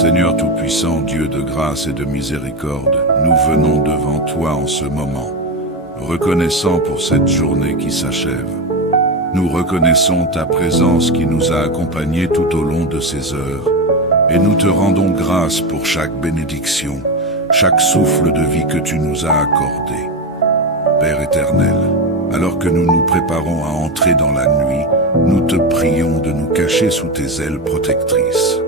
Seigneur Tout-Puissant, Dieu de grâce et de miséricorde, nous venons devant toi en ce moment, reconnaissant pour cette journée qui s'achève. Nous reconnaissons ta présence qui nous a accompagnés tout au long de ces heures, et nous te rendons grâce pour chaque bénédiction, chaque souffle de vie que tu nous as accordé. Père éternel, alors que nous nous préparons à entrer dans la nuit, nous te prions de nous cacher sous tes ailes protectrices.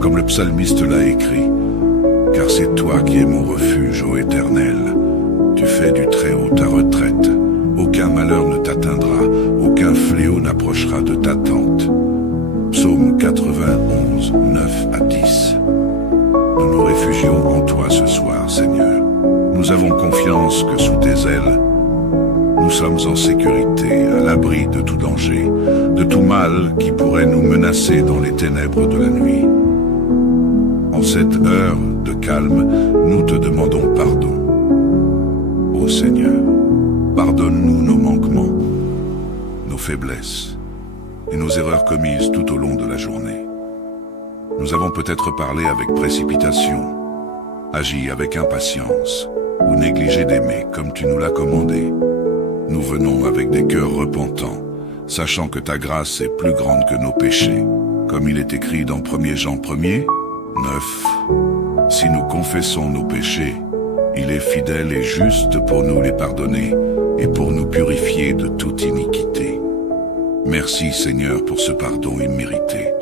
Comme le psalmiste l'a écrit, « Car c'est toi qui es mon refuge, ô Éternel. Tu fais du Très-Haut ta retraite. Aucun malheur ne t'atteindra, aucun fléau n'approchera de ta tente. » Psaume 91, 9 à 10. Nous nous réfugions en toi ce soir, Seigneur. Nous avons confiance que sous tes ailes, nous sommes en sécurité, à l'abri de tout danger, de tout mal qui pourrait nous menacer dans les ténèbres de la nuit. En cette heure de calme, nous te demandons pardon. Ô Seigneur, pardonne-nous nos manquements, nos faiblesses et nos erreurs commises tout au long de la journée. Nous avons peut-être parlé avec précipitation, agi avec impatience ou négligé d'aimer comme tu nous l'as commandé. Nous venons avec des cœurs repentants, sachant que ta grâce est plus grande que nos péchés, comme il est écrit dans 1 Jean 1er, 9. Si nous confessons nos péchés, il est fidèle et juste pour nous les pardonner et pour nous purifier de toute iniquité. Merci Seigneur pour ce pardon immérité.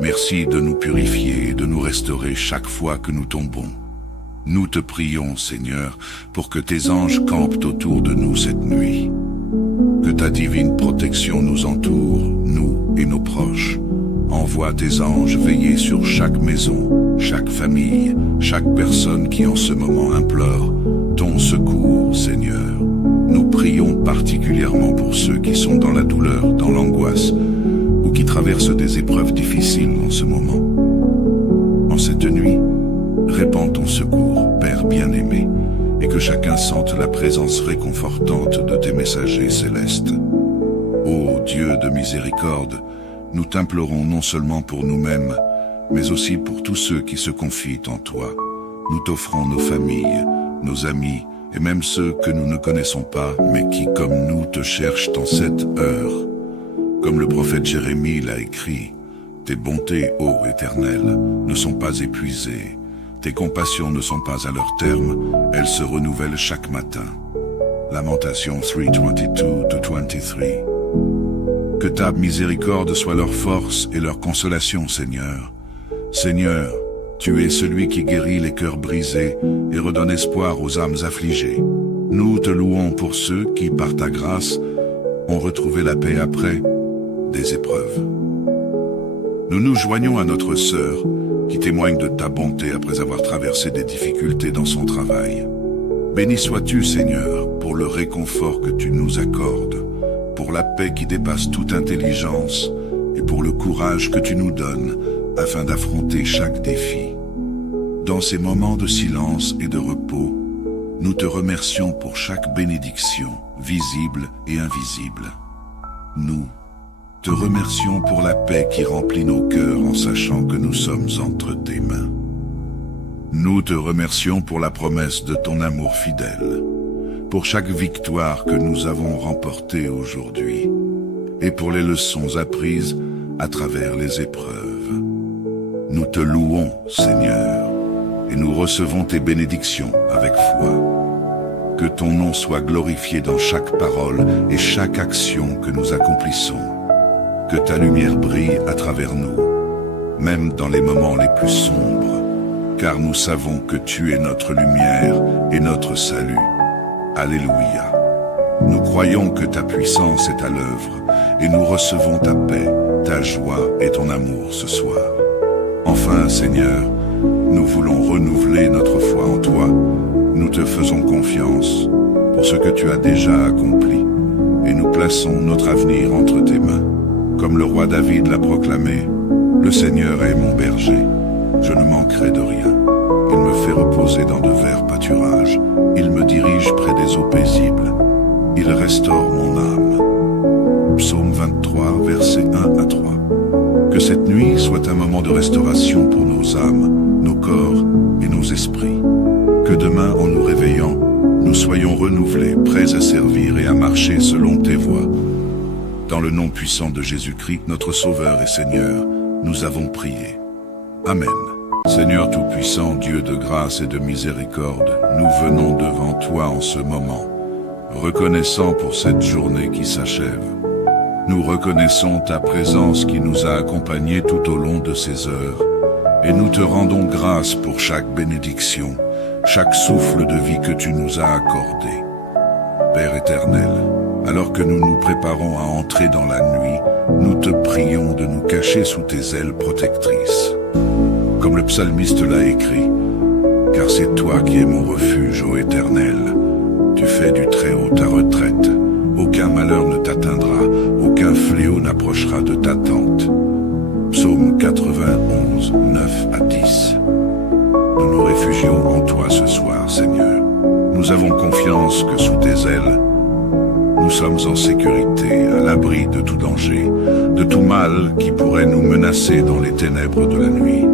Merci de nous purifier et de nous restaurer chaque fois que nous tombons. Nous te prions, Seigneur, pour que tes anges campent autour de nous cette nuit. Que ta divine protection nous entoure, nous et nos proches. Envoie tes anges veiller sur chaque maison, chaque famille, chaque personne qui en ce moment implore ton secours, Seigneur. Nous prions particulièrement pour ceux qui sont dans la douleur, dans l'angoisse, ou qui traversent des épreuves difficiles en ce moment. En cette nuit, répands ton secours, Père bien-aimé, et que chacun sente la présence réconfortante de tes messagers célestes. Ô Dieu de miséricorde, nous t'implorons non seulement pour nous-mêmes, mais aussi pour tous ceux qui se confient en toi. Nous t'offrons nos familles, nos amis, et même ceux que nous ne connaissons pas, mais qui, comme nous, te cherchent en cette heure. Comme le prophète Jérémie l'a écrit, « Tes bontés, ô Éternel, ne sont pas épuisées. Tes compassions ne sont pas à leur terme, elles se renouvellent chaque matin. » Lamentation 3:22-23. Que ta miséricorde soit leur force et leur consolation, Seigneur. Seigneur, tu es celui qui guérit les cœurs brisés et redonne espoir aux âmes affligées. Nous te louons pour ceux qui, par ta grâce, ont retrouvé la paix après des épreuves. Nous nous joignons à notre sœur, qui témoigne de ta bonté après avoir traversé des difficultés dans son travail. Béni sois-tu, Seigneur, pour le réconfort que tu nous accordes, pour la paix qui dépasse toute intelligence et pour le courage que tu nous donnes afin d'affronter chaque défi. Dans ces moments de silence et de repos, nous te remercions pour chaque bénédiction, visible et invisible. Nous te remercions pour la paix qui remplit nos cœurs en sachant que nous sommes entre tes mains. Nous te remercions pour la promesse de ton amour fidèle, pour chaque victoire que nous avons remportée aujourd'hui, et pour les leçons apprises à travers les épreuves. Nous te louons, Seigneur, et nous recevons tes bénédictions avec foi. Que ton nom soit glorifié dans chaque parole et chaque action que nous accomplissons. Que ta lumière brille à travers nous, même dans les moments les plus sombres, car nous savons que tu es notre lumière et notre salut. Alléluia. Nous croyons que ta puissance est à l'œuvre et nous recevons ta paix, ta joie et ton amour ce soir. Enfin, Seigneur, nous voulons renouveler notre foi en toi. Nous te faisons confiance pour ce que tu as déjà accompli et nous plaçons notre avenir entre tes mains. Comme le roi David l'a proclamé, « Le Seigneur est mon berger, je ne manquerai de rien. Il me fait reposer dans de verts pâturages, il me dirige près des eaux paisibles. Il restaure mon âme. » Psaume 23, versets 1 à 3. Que cette nuit soit un moment de restauration pour nos âmes, soyons renouvelés, prêts à servir et à marcher selon tes voies. Dans le nom puissant de Jésus-Christ, notre Sauveur et Seigneur, nous avons prié. Amen. Seigneur Tout-Puissant, Dieu de grâce et de miséricorde, nous venons devant toi en ce moment, reconnaissant pour cette journée qui s'achève. Nous reconnaissons ta présence qui nous a accompagnés tout au long de ces heures, et nous te rendons grâce pour chaque bénédiction, chaque souffle de vie que tu nous as accordé. Père éternel, alors que nous nous préparons à entrer dans la nuit, nous te prions de nous cacher sous tes ailes protectrices. Comme le psalmiste l'a écrit, « Car c'est toi qui es mon refuge, ô Éternel. Tu fais du Très-Haut ta retraite. Aucun malheur ne t'atteindra, aucun fléau n'approchera de ta tente. » Psaume 91, 9 à 10. Nous nous réfugions en toi ce soir, Seigneur. Nous avons confiance que sous tes ailes, nous sommes en sécurité, à l'abri de tout danger, de tout mal qui pourrait nous menacer dans les ténèbres de la nuit.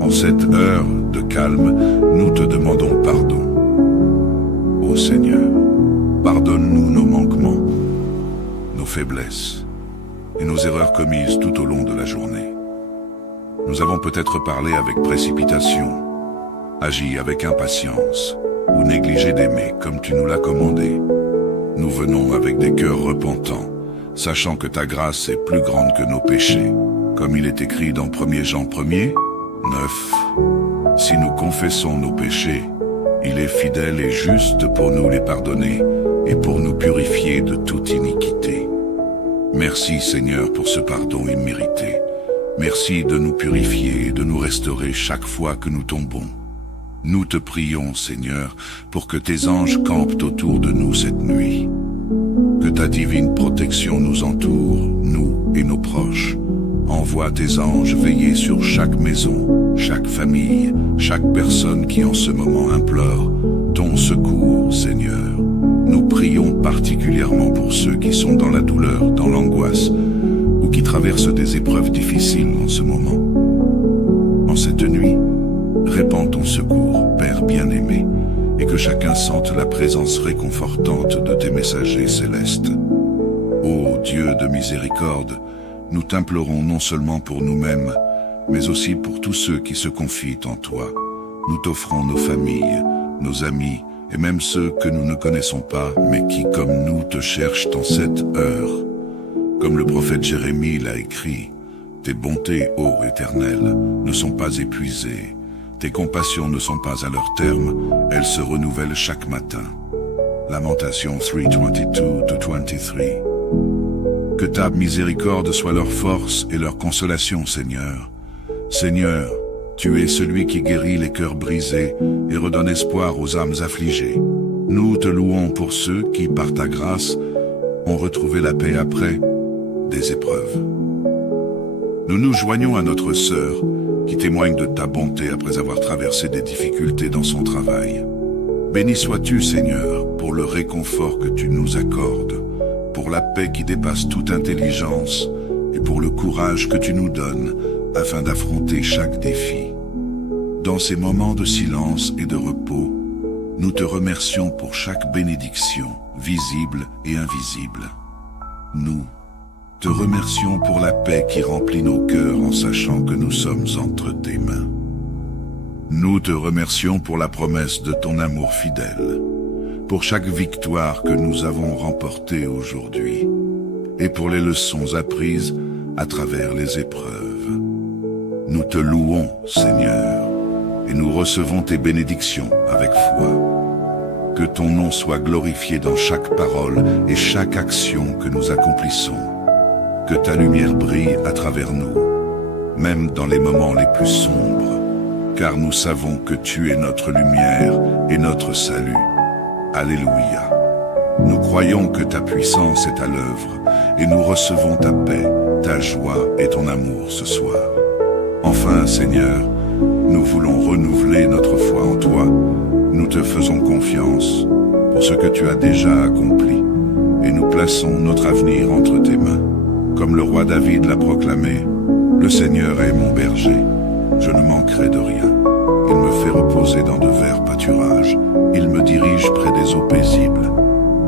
En cette heure de calme, nous te demandons pardon. Ô Seigneur, pardonne-nous nos manquements, nos faiblesses et nos erreurs commises tout au long de la journée. Nous avons peut-être parlé avec précipitation, agi avec impatience ou négligé d'aimer comme tu nous l'as commandé. Nous venons avec des cœurs repentants, sachant que ta grâce est plus grande que nos péchés, comme il est écrit dans 1 Jean 1er, 9. Si nous confessons nos péchés, il est fidèle et juste pour nous les pardonner et pour nous purifier de toute iniquité. Merci Seigneur pour ce pardon immérité. Merci de nous purifier et de nous restaurer chaque fois que nous tombons. Nous te prions, Seigneur, pour que tes anges campent autour de nous cette nuit. Que ta divine protection nous entoure, nous et nos proches. Envoie tes anges veiller sur chaque maison, chaque famille, chaque personne qui en ce moment implore ton secours, Seigneur. Nous prions particulièrement pour ceux qui sont dans la douleur, dans l'angoisse, ou qui traversent des épreuves difficiles en ce moment. En cette nuit, répands ton secours, Père bien-aimé, et que chacun sente la présence réconfortante de tes messagers célestes. Ô Dieu de miséricorde, nous t'implorons non seulement pour nous-mêmes, mais aussi pour tous ceux qui se confient en toi. Nous t'offrons nos familles, nos amis, et même ceux que nous ne connaissons pas, mais qui, comme nous, te cherchent en cette heure. Comme le prophète Jérémie l'a écrit, « Tes bontés, ô Éternel, ne sont pas épuisées. Tes compassions ne sont pas à leur terme, elles se renouvellent chaque matin. » Lamentation 3:22-23. Que ta miséricorde soit leur force et leur consolation, Seigneur. Seigneur, tu es celui qui guérit les cœurs brisés et redonne espoir aux âmes affligées. Nous te louons pour ceux qui, par ta grâce, ont retrouvé la paix après des épreuves. Nous nous joignons à notre sœur qui témoigne de ta bonté après avoir traversé des difficultés dans son travail. Béni sois-tu, Seigneur, pour le réconfort que tu nous accordes, pour la paix qui dépasse toute intelligence et pour le courage que tu nous donnes afin d'affronter chaque défi. Dans ces moments de silence et de repos, nous te remercions pour chaque bénédiction, visible et invisible. Nous te remercions pour la paix qui remplit nos cœurs en sachant que nous sommes entre tes mains. Nous te remercions pour la promesse de ton amour fidèle, pour chaque victoire que nous avons remportée aujourd'hui, et pour les leçons apprises à travers les épreuves. Nous te louons, Seigneur, et nous recevons tes bénédictions avec foi. Que ton nom soit glorifié dans chaque parole et chaque action que nous accomplissons. Que ta lumière brille à travers nous, même dans les moments les plus sombres, car nous savons que tu es notre lumière et notre salut. Alléluia. Nous croyons que ta puissance est à l'œuvre et nous recevons ta paix, ta joie et ton amour ce soir. Enfin, Seigneur, nous voulons renouveler notre foi en toi. Nous te faisons confiance pour ce que tu as déjà accompli et nous plaçons notre avenir entre tes mains. Comme le roi David l'a proclamé, « Le Seigneur est mon berger, je ne manquerai de rien. Il me fait reposer disposer dans de verts pâturages. Il me dirige près des eaux paisibles.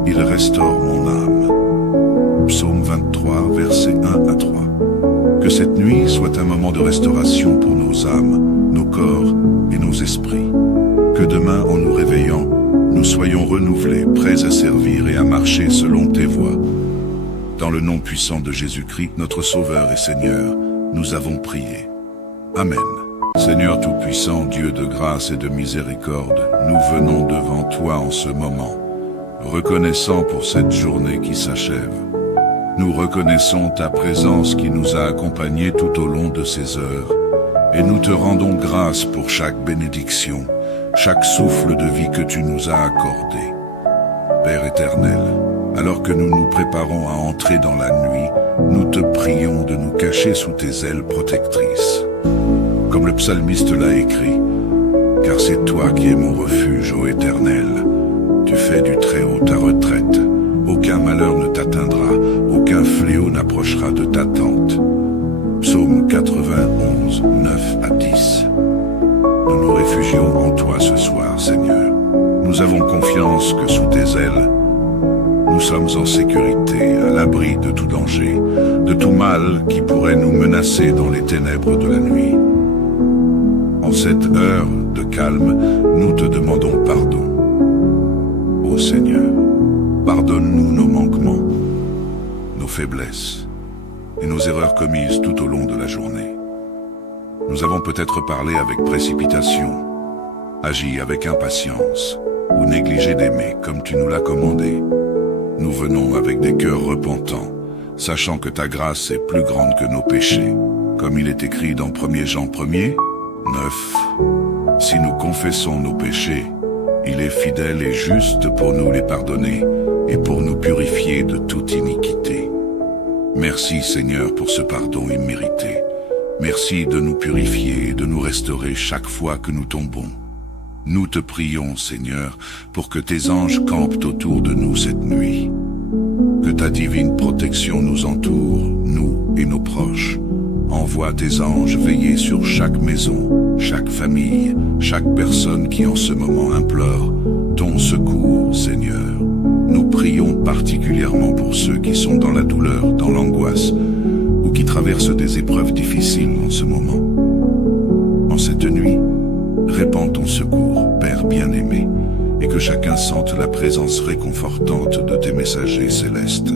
Il restaure mon âme. Psaume 23, versets 1 à 3. Que cette nuit soit un moment de restauration pour nos âmes, nos corps et nos esprits. Que demain, en nous réveillant, nous soyons renouvelés, prêts à servir et à marcher selon tes voies. Dans le nom puissant de Jésus-Christ, notre Sauveur et Seigneur, nous avons prié. Amen. Seigneur Tout-Puissant, Dieu de grâce et de miséricorde, nous venons devant toi en ce moment, reconnaissant pour cette journée qui s'achève. Nous reconnaissons ta présence qui nous a accompagnés tout au long de ces heures, et nous te rendons grâce pour chaque bénédiction, chaque souffle de vie que tu nous as accordé. Père éternel, alors que nous nous préparons à entrer dans la nuit, nous te prions de nous cacher sous tes ailes protectrices. Comme le psalmiste l'a écrit, « Car c'est toi qui es mon refuge, ô Éternel. Tu fais du Très-Haut ta retraite. Aucun malheur ne t'atteindra, aucun fléau n'approchera de ta tente. » Psaume 91, 9 à 10. Nous nous réfugions en toi ce soir, Seigneur. Nous avons confiance que sous tes ailes, nous sommes en sécurité, à l'abri de tout danger, de tout mal qui pourrait nous menacer dans les ténèbres de la nuit. En cette heure de calme, nous te demandons pardon. Ô Seigneur, pardonne-nous nos manquements, nos faiblesses et nos erreurs commises tout au long de la journée. Nous avons peut-être parlé avec précipitation, agi avec impatience ou négligé d'aimer comme tu nous l'as commandé. Nous venons avec des cœurs repentants, sachant que ta grâce est plus grande que nos péchés. Comme il est écrit dans 1 Jean 1er, 9. Si nous confessons nos péchés, il est fidèle et juste pour nous les pardonner et pour nous purifier de toute iniquité. Merci Seigneur pour ce pardon immérité. Merci de nous purifier et de nous restaurer chaque fois que nous tombons. Nous te prions, Seigneur, pour que tes anges campent autour de nous cette nuit. Que ta divine protection nous entoure, nous et nos proches. Envoie tes anges veiller sur chaque maison, chaque famille, chaque personne qui en ce moment implore ton secours, Seigneur. Nous prions particulièrement pour ceux qui sont dans la douleur, dans l'angoisse, ou qui traversent des épreuves difficiles en ce moment. En cette nuit, répands ton secours, Père bien-aimé, et que chacun sente la présence réconfortante de tes messagers célestes.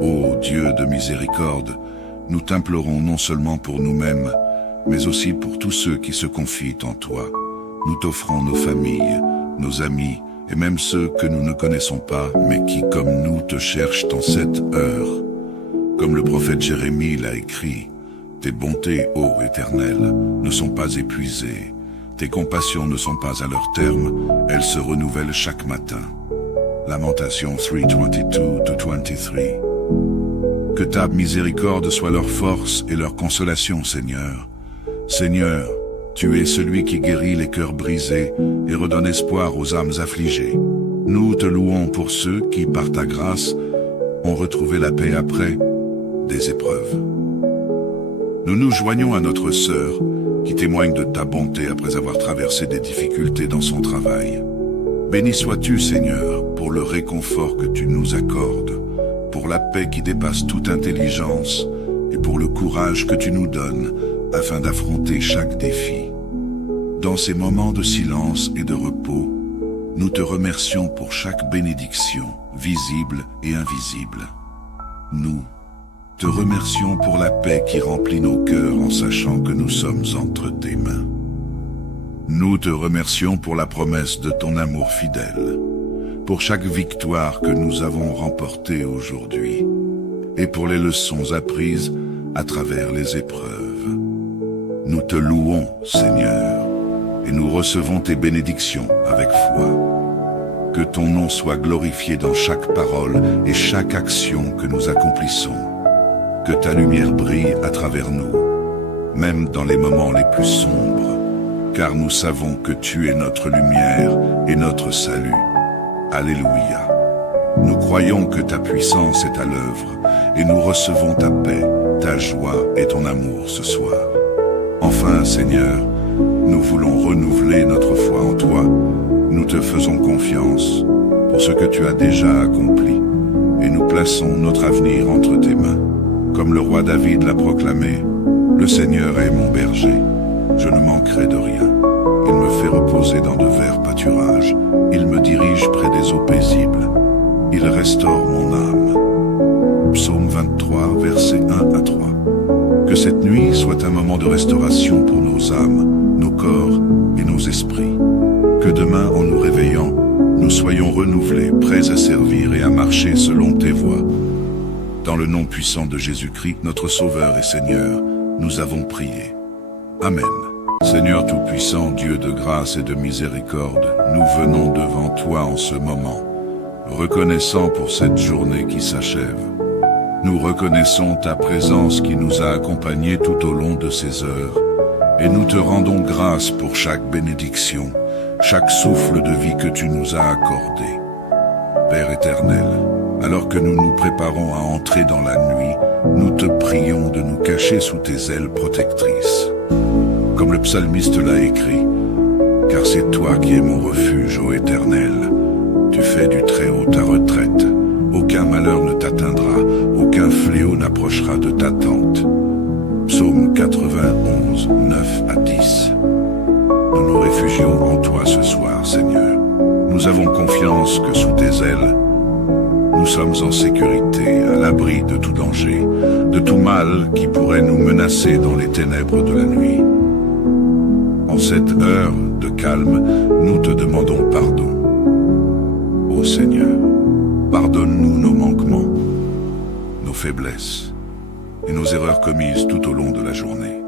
Ô Dieu de miséricorde, nous t'implorons non seulement pour nous-mêmes, mais aussi pour tous ceux qui se confient en toi. Nous t'offrons nos familles, nos amis, et même ceux que nous ne connaissons pas, mais qui, comme nous, te cherchent en cette heure. Comme le prophète Jérémie l'a écrit, « Tes bontés, ô Éternel, ne sont pas épuisées. Tes compassions ne sont pas à leur terme, elles se renouvellent chaque matin. » Lamentation 3:22-23. Que ta miséricorde soit leur force et leur consolation, Seigneur. Seigneur, tu es celui qui guérit les cœurs brisés et redonne espoir aux âmes affligées. Nous te louons pour ceux qui, par ta grâce, ont retrouvé la paix après des épreuves. Nous nous joignons à notre sœur qui témoigne de ta bonté après avoir traversé des difficultés dans son travail. Béni sois-tu, Seigneur, pour le réconfort que tu nous accordes, pour la paix qui dépasse toute intelligence et pour le courage que tu nous donnes afin d'affronter chaque défi. Dans ces moments de silence et de repos, nous te remercions pour chaque bénédiction, visible et invisible. Nous te remercions pour la paix qui remplit nos cœurs en sachant que nous sommes entre tes mains. Nous te remercions pour la promesse de ton amour fidèle, pour chaque victoire que nous avons remportée aujourd'hui, et pour les leçons apprises à travers les épreuves. Nous te louons, Seigneur, et nous recevons tes bénédictions avec foi. Que ton nom soit glorifié dans chaque parole et chaque action que nous accomplissons. Que ta lumière brille à travers nous, même dans les moments les plus sombres, car nous savons que tu es notre lumière et notre salut. Alléluia. Nous croyons que ta puissance est à l'œuvre et nous recevons ta paix, ta joie et ton amour ce soir. Enfin, Seigneur, nous voulons renouveler notre foi en toi. Nous te faisons confiance pour ce que tu as déjà accompli, et nous plaçons notre avenir entre tes mains. Comme le roi David l'a proclamé, le Seigneur est mon berger, je ne manquerai de rien. Il me fait reposer dans de verts pâturages, il me dirige près des eaux paisibles, il restaure mon âme. Psaume 23, versets 1 à 3. Que cette nuit soit un moment de restauration pour nos âmes, nos corps et nos esprits. Que demain, en nous réveillant, nous soyons renouvelés, prêts à servir et à marcher selon tes voies. Dans le nom puissant de Jésus-Christ, notre Sauveur et Seigneur, nous avons prié. Amen. Seigneur Tout-Puissant, Dieu de grâce et de miséricorde, nous venons devant toi en ce moment, reconnaissant pour cette journée qui s'achève. Nous reconnaissons ta présence qui nous a accompagnés tout au long de ces heures, et nous te rendons grâce pour chaque bénédiction, chaque souffle de vie que tu nous as accordé. Père éternel, alors que nous nous préparons à entrer dans la nuit, nous te prions de nous cacher sous tes ailes protectrices. Comme le psalmiste l'a écrit, « Car c'est toi qui es mon refuge, ô Éternel. Tu fais du Très-Haut ta retraite. Aucun malheur ne t'atteindra, aucun fléau n'approchera de ta tente. » Psaume 91, 9 à 10. Nous nous réfugions en toi ce soir, Seigneur. Nous avons confiance que sous tes ailes, nous sommes en sécurité, à l'abri de tout danger, de tout mal qui pourrait nous menacer dans les ténèbres de la nuit. En cette heure de calme, nous te demandons pardon. Ô Seigneur, pardonne-nous nos manquements, nos faiblesses et nos erreurs commises tout au long de la journée.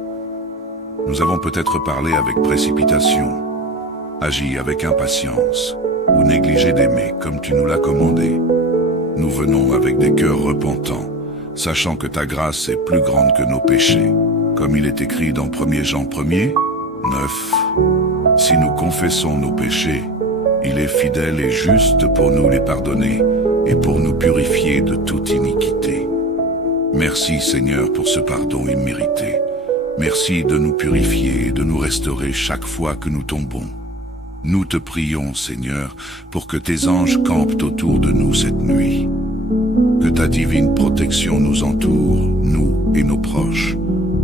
Nous avons peut-être parlé avec précipitation, agi avec impatience ou négligé d'aimer comme tu nous l'as commandé. Nous venons avec des cœurs repentants, sachant que ta grâce est plus grande que nos péchés. Comme il est écrit dans 1 Jean 1er, 9. Si nous confessons nos péchés, il est fidèle et juste pour nous les pardonner et pour nous purifier de toute iniquité. Merci Seigneur pour ce pardon immérité. Merci de nous purifier et de nous restaurer chaque fois que nous tombons. Nous te prions, Seigneur, pour que tes anges campent autour de nous cette nuit. Que ta divine protection nous entoure, nous et nos proches.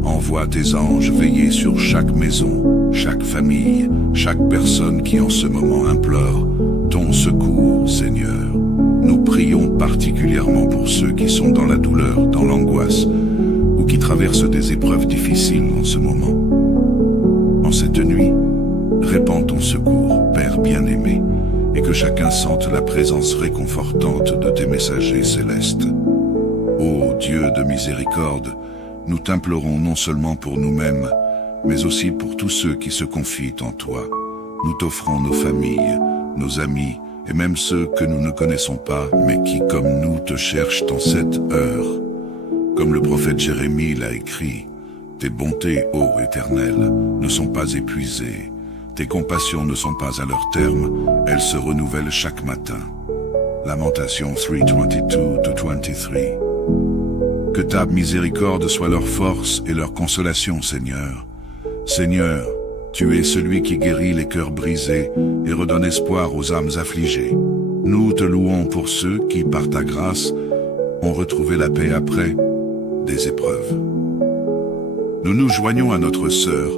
Envoie tes anges veiller sur chaque maison, chaque famille, chaque personne qui en ce moment implore ton secours, Seigneur. Nous prions particulièrement pour ceux qui sont dans la douleur, dans l'angoisse, ou qui traversent des épreuves difficiles en ce moment. En cette nuit, répands ton secours, Père bien-aimé, et que chacun sente la présence réconfortante de tes messagers célestes. Ô Dieu de miséricorde, nous t'implorons non seulement pour nous-mêmes, mais aussi pour tous ceux qui se confient en toi. Nous t'offrons nos familles, nos amis, et même ceux que nous ne connaissons pas, mais qui, comme nous, te cherchent en cette heure. Comme le prophète Jérémie l'a écrit, « Tes bontés, ô Éternel, ne sont pas épuisées. Tes compassions ne sont pas à leur terme, elles se renouvellent chaque matin. » Lamentation 3:22-23. Que ta miséricorde soit leur force et leur consolation, Seigneur. Seigneur, tu es celui qui guérit les cœurs brisés et redonne espoir aux âmes affligées. Nous te louons pour ceux qui, par ta grâce, ont retrouvé la paix après des épreuves. Nous nous joignons à notre sœur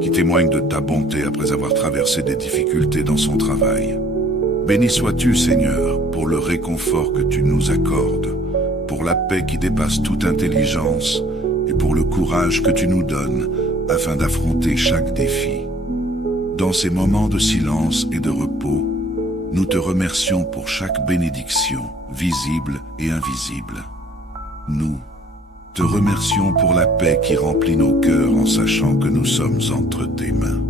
qui témoigne de ta bonté après avoir traversé des difficultés dans son travail. Béni sois-tu, Seigneur, pour le réconfort que tu nous accordes, pour la paix qui dépasse toute intelligence et pour le courage que tu nous donnes afin d'affronter chaque défi. Dans ces moments de silence et de repos, nous te remercions pour chaque bénédiction, visible et invisible. Nous te remercions pour la paix qui remplit nos cœurs en sachant que nous sommes entre tes mains.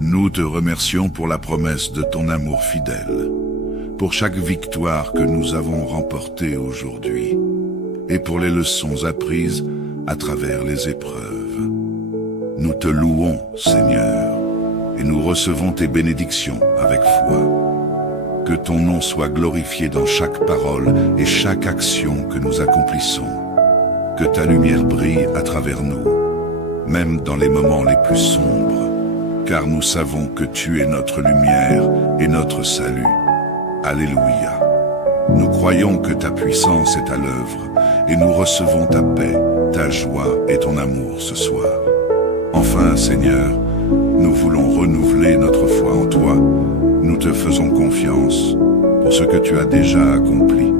Nous te remercions pour la promesse de ton amour fidèle, pour chaque victoire que nous avons remportée aujourd'hui, et pour les leçons apprises à travers les épreuves. Nous te louons, Seigneur, et nous recevons tes bénédictions avec foi. Que ton nom soit glorifié dans chaque parole et chaque action que nous accomplissons. Que ta lumière brille à travers nous, même dans les moments les plus sombres. car nous savons que tu es notre lumière et notre salut. Alléluia. Nous croyons que ta puissance est à l'œuvre, et nous recevons ta paix, ta joie et ton amour ce soir. Enfin, Seigneur, nous voulons renouveler notre foi en toi. Nous te faisons confiance pour ce que tu as déjà accompli,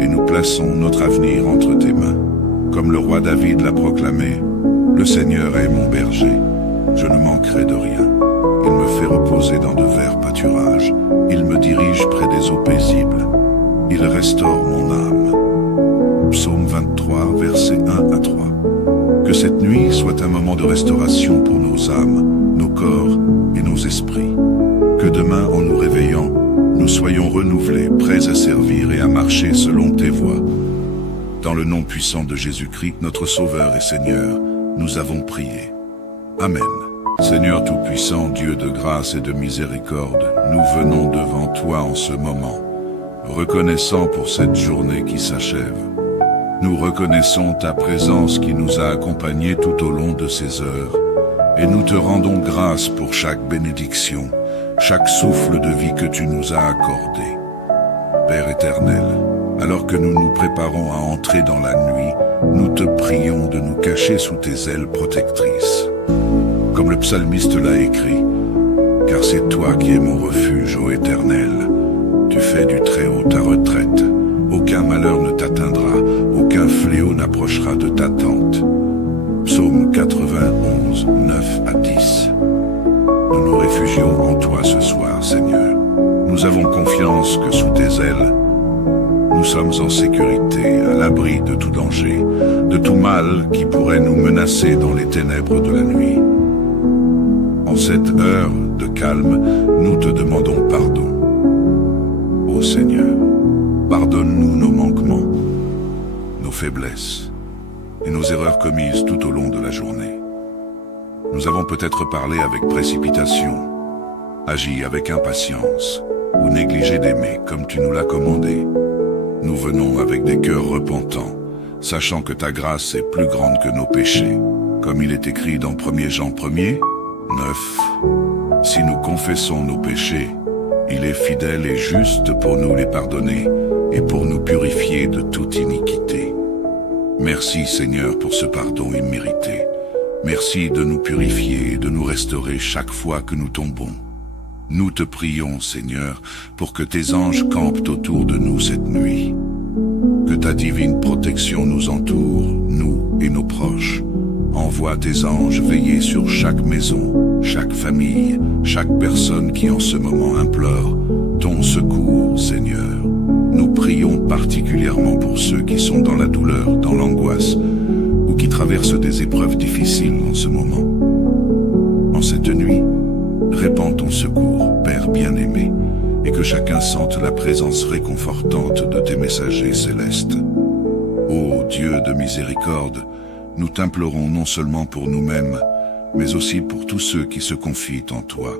et nous plaçons notre avenir entre tes mains. Comme le roi David l'a proclamé, le Seigneur est mon berger, je ne manquerai de rien. Il me fait reposer dans de verts pâturages, il me dirige près des eaux paisibles, il restaure mon âme. Psaume 23, versets 1 à 3. Que cette nuit soit un moment de restauration pour nos âmes, nos corps et nos esprits. Que demain, en nous réveillant, nous soyons renouvelés, prêts à servir et à marcher selon tes voies. Dans le nom puissant de Jésus-Christ, notre Sauveur et Seigneur, nous avons prié. Amen. Seigneur Tout-Puissant, Dieu de grâce et de miséricorde, nous venons devant toi en ce moment, reconnaissant pour cette journée qui s'achève. Nous reconnaissons ta présence qui nous a accompagnés tout au long de ces heures, et nous te rendons grâce pour chaque bénédiction, chaque souffle de vie que tu nous as accordé. Père éternel, alors que nous nous préparons à entrer dans la nuit, nous te prions de nous cacher sous tes ailes protectrices. Comme le psalmiste l'a écrit, « Car c'est toi qui es mon refuge, ô Éternel. Tu fais du Très-Haut ta retraite. Aucun malheur ne t'atteindra, aucun fléau n'approchera de ta tente. » Psaume 91, 9 à 10. Nous nous réfugions en toi ce soir, Seigneur. Nous avons confiance que sous tes ailes, nous sommes en sécurité, à l'abri de tout danger, de tout mal qui pourrait nous menacer dans les ténèbres de la nuit. En cette heure de calme, nous te demandons pardon. Ô Seigneur, pardonne-nous nos manquements, nos faiblesses et nos erreurs commises tout au long de la journée. Nous avons peut-être parlé avec précipitation, agi avec impatience ou négligé d'aimer comme tu nous l'as commandé. Nous venons avec des cœurs repentants, sachant que ta grâce est plus grande que nos péchés. Comme il est écrit dans 1 Jean 1er, 9. Si nous confessons nos péchés, il est fidèle et juste pour nous les pardonner et pour nous purifier de toute iniquité. Merci Seigneur pour ce pardon immérité. Merci de nous purifier et de nous restaurer chaque fois que nous tombons. Nous te prions, Seigneur, pour que tes anges campent autour de nous cette nuit. Que ta divine protection nous entoure, nous et nos proches. Envoie tes anges veiller sur chaque maison, chaque famille, chaque personne qui en ce moment implore ton secours, Seigneur. Nous prions particulièrement pour ceux qui sont dans la douleur, dans l'angoisse, ou qui traversent des épreuves difficiles en ce moment. En cette nuit, répands ton secours, Père bien-aimé, et que chacun sente la présence réconfortante de tes messagers célestes. Ô Dieu de miséricorde, nous t'implorons non seulement pour nous-mêmes, mais aussi pour tous ceux qui se confient en toi.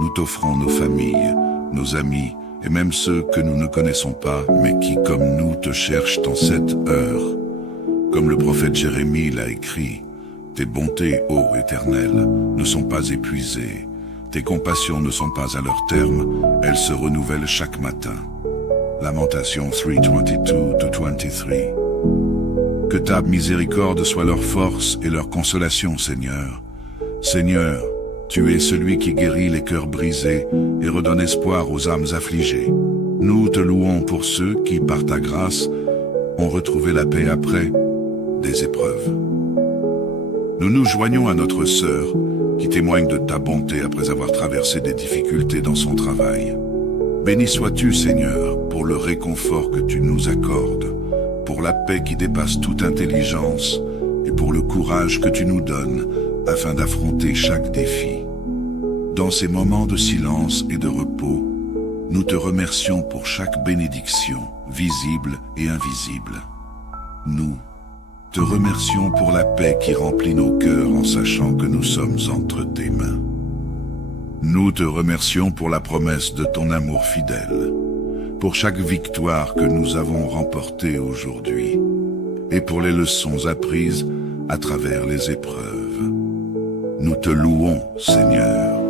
Nous t'offrons nos familles, nos amis, et même ceux que nous ne connaissons pas, mais qui, comme nous, te cherchent en cette heure. Comme le prophète Jérémie l'a écrit, « Tes bontés, ô Éternel, ne sont pas épuisées. Tes compassions ne sont pas à leur terme, elles se renouvellent chaque matin. » Lamentation 3:22-23. Que ta miséricorde soit leur force et leur consolation, Seigneur. Seigneur, tu es celui qui guérit les cœurs brisés et redonne espoir aux âmes affligées. Nous te louons pour ceux qui, par ta grâce, ont retrouvé la paix après des épreuves. Nous nous joignons à notre sœur qui témoigne de ta bonté après avoir traversé des difficultés dans son travail. Béni sois-tu, Seigneur, pour le réconfort que tu nous accordes, pour la paix qui dépasse toute intelligence et pour le courage que tu nous donnes afin d'affronter chaque défi. Dans ces moments de silence et de repos, nous te remercions pour chaque bénédiction, visible et invisible. Nous te remercions pour la paix qui remplit nos cœurs en sachant que nous sommes entre tes mains. Nous te remercions pour la promesse de ton amour fidèle, pour chaque victoire que nous avons remportée aujourd'hui, et pour les leçons apprises à travers les épreuves. Nous te louons, Seigneur,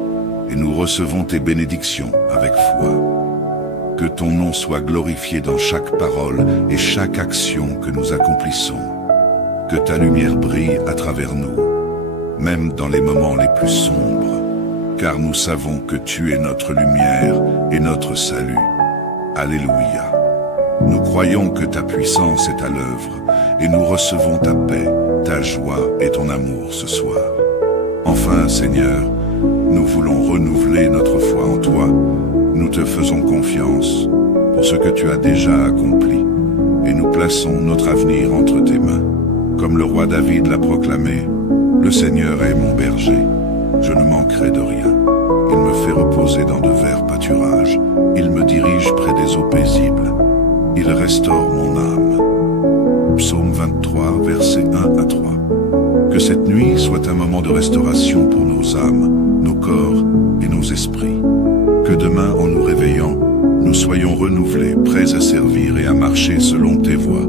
et nous recevons tes bénédictions avec foi. Que ton nom soit glorifié dans chaque parole et chaque action que nous accomplissons. Que ta lumière brille à travers nous, même dans les moments les plus sombres, car nous savons que tu es notre lumière et notre salut. Alléluia. Nous croyons que ta puissance est à l'œuvre et nous recevons ta paix, ta joie et ton amour ce soir. Enfin, Seigneur, nous voulons renouveler notre foi en toi. Nous te faisons confiance pour ce que tu as déjà accompli et nous plaçons notre avenir entre tes mains. Comme le roi David l'a proclamé, le Seigneur est mon berger, je ne manquerai de rien. Il me fait reposer dans de verts pâturages, il me dirige près des eaux paisibles, il restaure mon âme. Psaume 23, versets 1 à 3. Que cette nuit soit un moment de restauration pour nos âmes, nos corps et nos esprits. Que demain, en nous réveillant, nous soyons renouvelés, prêts à servir et à marcher selon tes voies.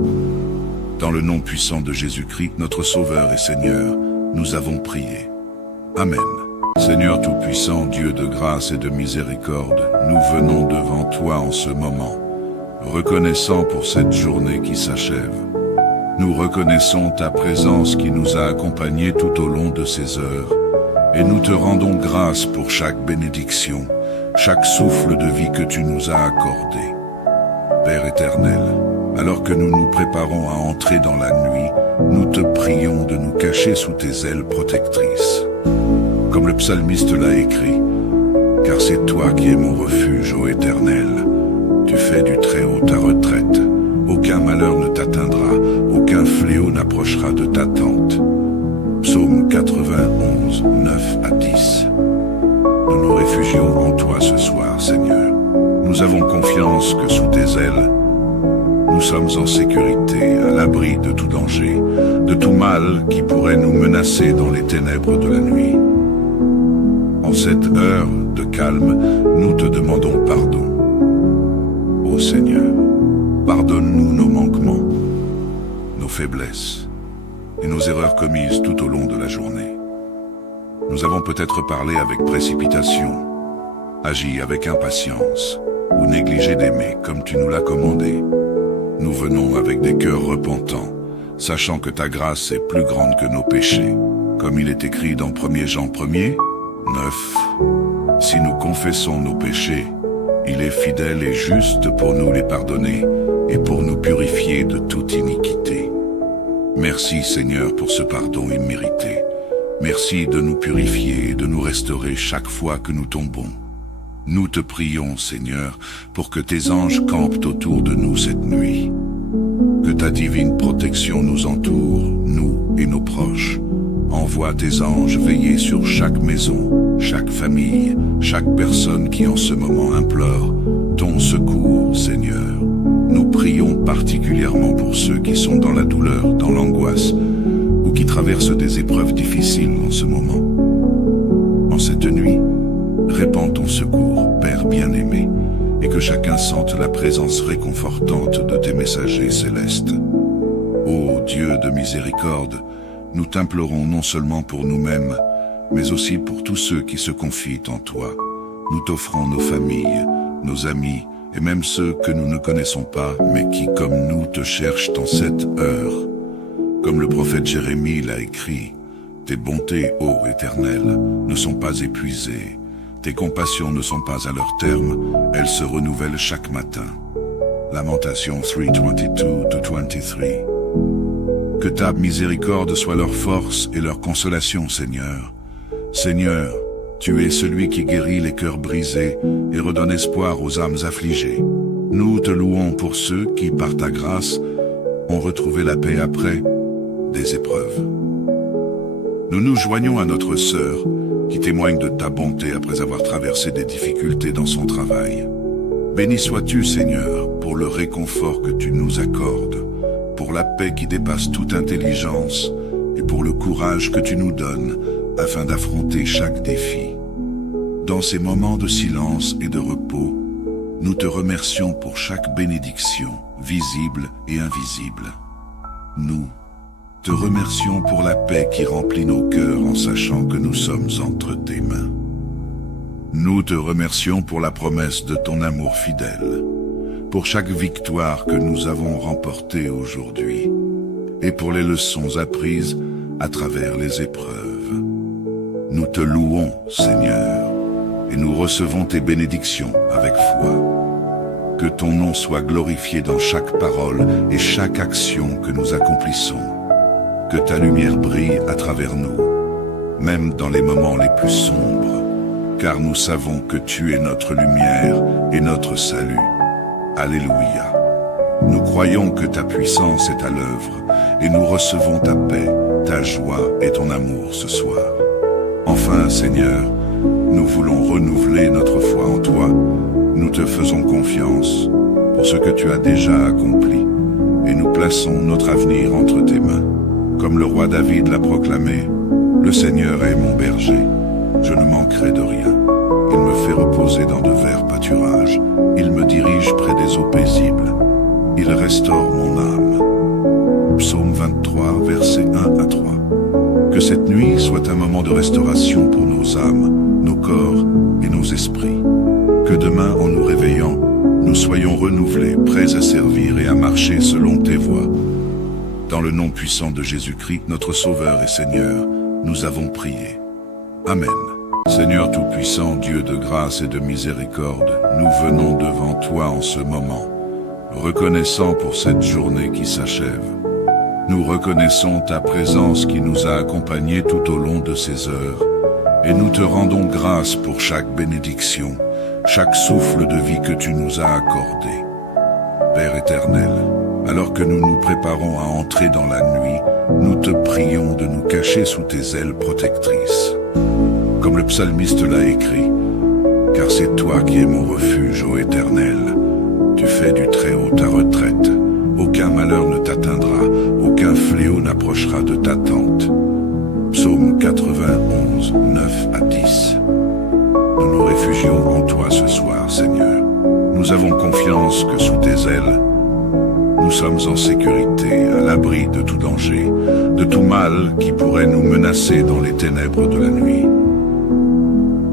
Dans le nom puissant de Jésus-Christ, notre Sauveur et Seigneur, nous avons prié. Amen. Seigneur Tout-Puissant, Dieu de grâce et de miséricorde, nous venons devant toi en ce moment, reconnaissant pour cette journée qui s'achève. Nous reconnaissons ta présence qui nous a accompagnés tout au long de ces heures, et nous te rendons grâce pour chaque bénédiction, chaque souffle de vie que tu nous as accordé. Père éternel, alors que nous nous préparons à entrer dans la nuit, nous te prions de nous cacher sous tes ailes protectrices. Comme le psalmiste l'a écrit, « Car c'est toi qui es mon refuge, ô Éternel. Tu fais du Très-Haut ta retraite. Aucun malheur ne t'atteindra, aucun fléau n'approchera de ta tente. » Psaume 91, 9 à 10. Nous nous réfugions en toi ce soir, Seigneur. Nous avons confiance que sous tes ailes, nous sommes en sécurité, à l'abri de tout danger, de tout mal qui pourrait nous menacer dans les ténèbres de la nuit. En cette heure de calme, nous te demandons pardon. Ô Seigneur, pardonne-nous nos manquements, nos faiblesses et nos erreurs commises tout au long de la journée. Nous avons peut-être parlé avec précipitation, agi avec impatience ou négligé d'aimer comme tu nous l'as commandé. Nous venons avec des cœurs repentants, sachant que ta grâce est plus grande que nos péchés. Comme il est écrit dans 1 Jean 1er, 9. Si nous confessons nos péchés, il est fidèle et juste pour nous les pardonner et pour nous purifier de toute iniquité. Merci Seigneur pour ce pardon immérité. Merci de nous purifier et de nous restaurer chaque fois que nous tombons. Nous te prions, Seigneur, pour que tes anges campent autour de nous cette nuit. Que ta divine protection nous entoure, nous et nos proches. Envoie tes anges veiller sur chaque maison, chaque famille, chaque personne qui en ce moment implore ton secours, Seigneur. Nous prions particulièrement pour ceux qui sont dans la douleur, dans l'angoisse, ou qui traversent des épreuves difficiles en ce moment. En cette nuit, répands ton secours, Père bien-aimé, et que chacun sente la présence réconfortante de tes messagers célestes. Ô Dieu de miséricorde, nous t'implorons non seulement pour nous-mêmes, mais aussi pour tous ceux qui se confient en toi. Nous t'offrons nos familles, nos amis, et même ceux que nous ne connaissons pas, mais qui, comme nous, te cherchent en cette heure. Comme le prophète Jérémie l'a écrit, « Tes bontés, ô Éternel, ne sont pas épuisées. Tes compassions ne sont pas à leur terme, elles se renouvellent chaque matin. » Lamentation 3:22-23. Que ta miséricorde soit leur force et leur consolation, Seigneur. Seigneur, tu es celui qui guérit les cœurs brisés et redonne espoir aux âmes affligées. Nous te louons pour ceux qui, par ta grâce, ont retrouvé la paix après des épreuves. Nous nous joignons à notre sœur qui témoigne de ta bonté après avoir traversé des difficultés dans son travail. Béni sois-tu, Seigneur, pour le réconfort que tu nous accordes, pour la paix qui dépasse toute intelligence et pour le courage que tu nous donnes afin d'affronter chaque défi. Dans ces moments de silence et de repos, nous te remercions pour chaque bénédiction, visible et invisible. Nous te remercions pour la paix qui remplit nos cœurs en sachant que nous sommes entre tes mains. Nous te remercions pour la promesse de ton amour fidèle, pour chaque victoire que nous avons remportée aujourd'hui, et pour les leçons apprises à travers les épreuves. Nous te louons, Seigneur, et nous recevons tes bénédictions avec foi. Que ton nom soit glorifié dans chaque parole et chaque action que nous accomplissons. Que ta lumière brille à travers nous, même dans les moments les plus sombres, car nous savons que tu es notre lumière et notre salut. Alléluia. Nous croyons que ta puissance est à l'œuvre et nous recevons ta paix, ta joie et ton amour ce soir. Enfin, Seigneur, nous voulons renouveler notre foi en toi. Nous te faisons confiance pour ce que tu as déjà accompli et nous plaçons notre avenir entre tes mains. Comme le roi David l'a proclamé, le Seigneur est mon berger, je ne manquerai de rien. Il me fait reposer dans de verts pâturages, il me dirige près des eaux paisibles, il restaure mon âme. Psaume 23, versets 1 à 3. Que cette nuit soit un moment de restauration pour nos âmes, nos corps et nos esprits. Que demain, en nous réveillant, nous soyons renouvelés, prêts à servir et à marcher selon tes voies. Dans le nom puissant de Jésus-Christ, notre Sauveur et Seigneur, nous avons prié. Amen. Seigneur Tout-Puissant, Dieu de grâce et de miséricorde, nous venons devant toi en ce moment, reconnaissant pour cette journée qui s'achève. Nous reconnaissons ta présence qui nous a accompagnés tout au long de ces heures, et nous te rendons grâce pour chaque bénédiction, chaque souffle de vie que tu nous as accordé. Père éternel, alors que nous nous préparons à entrer dans la nuit, nous te prions de nous cacher sous tes ailes protectrices. Comme le psalmiste l'a écrit, « Car c'est toi qui es mon refuge, ô Éternel. Tu fais du Très-Haut ta retraite. Aucun malheur ne t'atteindra, aucun fléau n'approchera de ta tente. » Psaume 91, 9 à 10. Nous nous réfugions en toi ce soir, Seigneur. Nous avons confiance que sous tes ailes, nous sommes en sécurité, à l'abri de tout danger, de tout mal qui pourrait nous menacer dans les ténèbres de la nuit.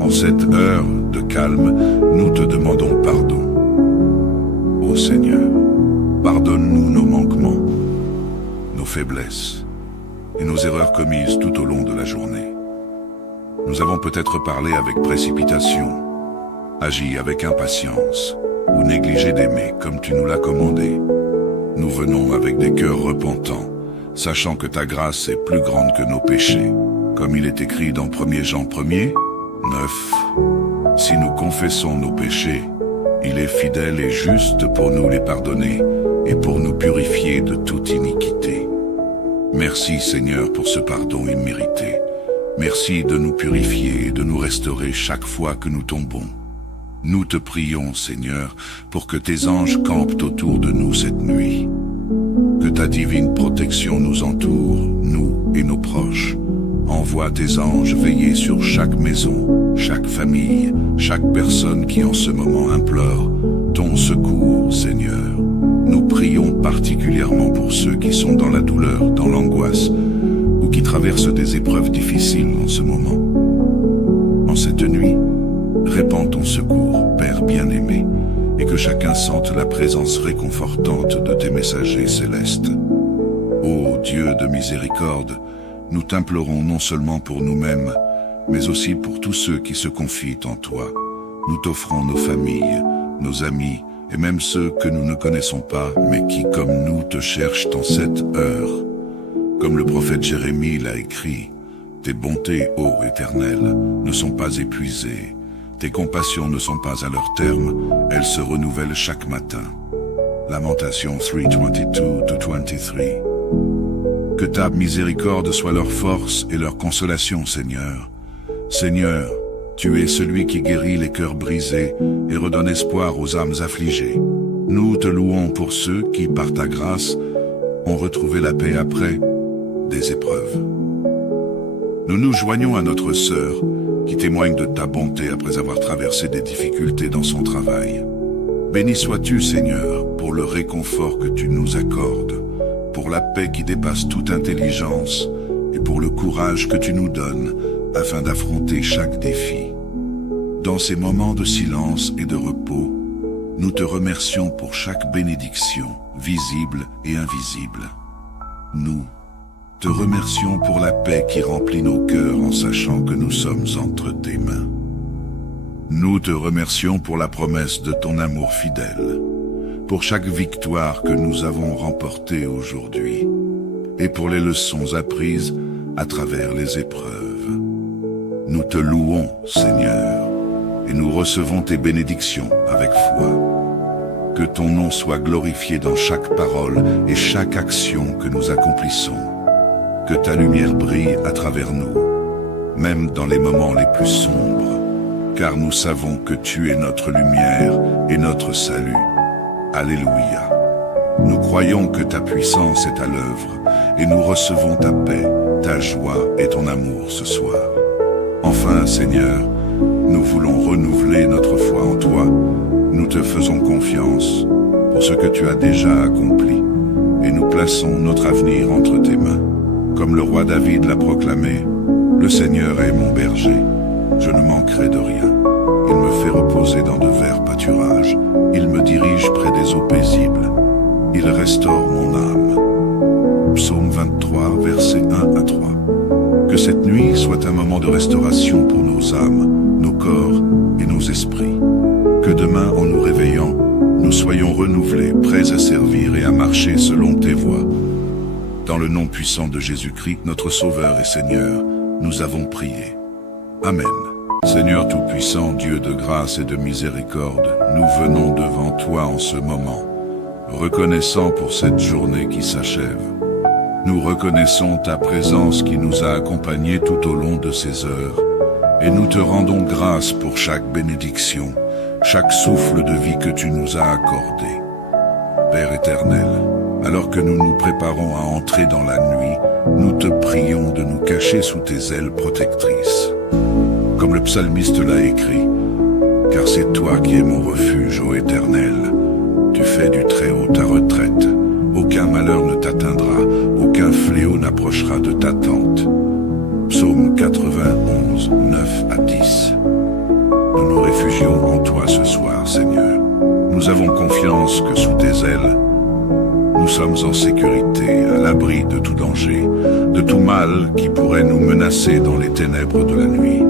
En cette heure de calme, nous te demandons pardon. Ô Seigneur, pardonne-nous nos manquements, nos faiblesses et nos erreurs commises tout au long de la journée. Nous avons peut-être parlé avec précipitation, agi avec impatience ou négligé d'aimer comme tu nous l'as commandé. Nous venons avec des cœurs repentants, sachant que ta grâce est plus grande que nos péchés. Comme il est écrit dans 1 Jean 1er, 9. Si nous confessons nos péchés, il est fidèle et juste pour nous les pardonner et pour nous purifier de toute iniquité. Merci Seigneur pour ce pardon immérité. Merci de nous purifier et de nous restaurer chaque fois que nous tombons. Nous te prions, Seigneur, pour que tes anges campent autour de nous cette nuit. Que ta divine protection nous entoure, nous et nos proches. Envoie tes anges veiller sur chaque maison, chaque famille, chaque personne qui en ce moment implore ton secours, Seigneur. Nous prions particulièrement pour ceux qui sont dans la douleur, dans l'angoisse, ou qui traversent des épreuves difficiles en ce moment. En cette nuit, répands ton secours, Père bien-aimé, et que chacun sente la présence réconfortante de tes messagers célestes. Ô Dieu de miséricorde, nous t'implorons non seulement pour nous-mêmes, mais aussi pour tous ceux qui se confient en toi. Nous t'offrons nos familles, nos amis, et même ceux que nous ne connaissons pas, mais qui, comme nous, te cherchent en cette heure. Comme le prophète Jérémie l'a écrit, « Tes bontés, ô Éternel, ne sont pas épuisées. Tes compassions ne sont pas à leur terme, elles se renouvellent chaque matin. » Lamentation 3:22-23. Que ta miséricorde soit leur force et leur consolation, Seigneur. Seigneur, tu es celui qui guérit les cœurs brisés et redonne espoir aux âmes affligées. Nous te louons pour ceux qui, par ta grâce, ont retrouvé la paix après des épreuves. Nous nous joignons à notre sœur qui témoigne de ta bonté après avoir traversé des difficultés dans son travail. Béni sois-tu, Seigneur, pour le réconfort que tu nous accordes, pour la paix qui dépasse toute intelligence et pour le courage que tu nous donnes afin d'affronter chaque défi. Dans ces moments de silence et de repos, nous te remercions pour chaque bénédiction, visible et invisible. Nous te remercions pour la paix qui remplit nos cœurs en sachant que nous sommes entre tes mains. Nous te remercions pour la promesse de ton amour fidèle, pour chaque victoire que nous avons remportée aujourd'hui, et pour les leçons apprises à travers les épreuves. Nous te louons, Seigneur, et nous recevons tes bénédictions avec foi. Que ton nom soit glorifié dans chaque parole et chaque action que nous accomplissons. Que ta lumière brille à travers nous, même dans les moments les plus sombres, car nous savons que tu es notre lumière et notre salut. Alléluia. Nous croyons que ta puissance est à l'œuvre et nous recevons ta paix, ta joie et ton amour ce soir. Enfin, Seigneur, nous voulons renouveler notre foi en toi. Nous te faisons confiance pour ce que tu as déjà accompli et nous plaçons notre avenir entre tes mains. Comme le roi David l'a proclamé, le Seigneur est mon berger, je ne manquerai de rien. Il me fait reposer dans de verts pâturages, il me dirige près des eaux paisibles, il restaure mon âme. Psaume 23, versets 1 à 3. Que cette nuit soit un moment de restauration pour nos âmes, nos corps et nos esprits. Que demain, en nous réveillant, nous soyons renouvelés, prêts à servir et à marcher selon tes voies. Dans le nom puissant de Jésus-Christ, notre Sauveur et Seigneur, nous avons prié. Amen. Seigneur Tout-Puissant, Dieu de grâce et de miséricorde, nous venons devant toi en ce moment, reconnaissant pour cette journée qui s'achève. Nous reconnaissons ta présence qui nous a accompagnés tout au long de ces heures, et nous te rendons grâce pour chaque bénédiction, chaque souffle de vie que tu nous as accordé. Père éternel, alors que nous nous préparons à entrer dans la nuit, nous te prions de nous cacher sous tes ailes protectrices. Comme le psalmiste l'a écrit, « Car c'est toi qui es mon refuge, ô Éternel. Tu fais du Très-Haut ta retraite. Aucun malheur ne t'atteindra, aucun fléau n'approchera de ta tente. » Psaume 91, 9 à 10. Nous nous réfugions en toi ce soir, Seigneur. Nous avons confiance que sous tes ailes, nous sommes en sécurité, à l'abri de tout danger, de tout mal qui pourrait nous menacer dans les ténèbres de la nuit.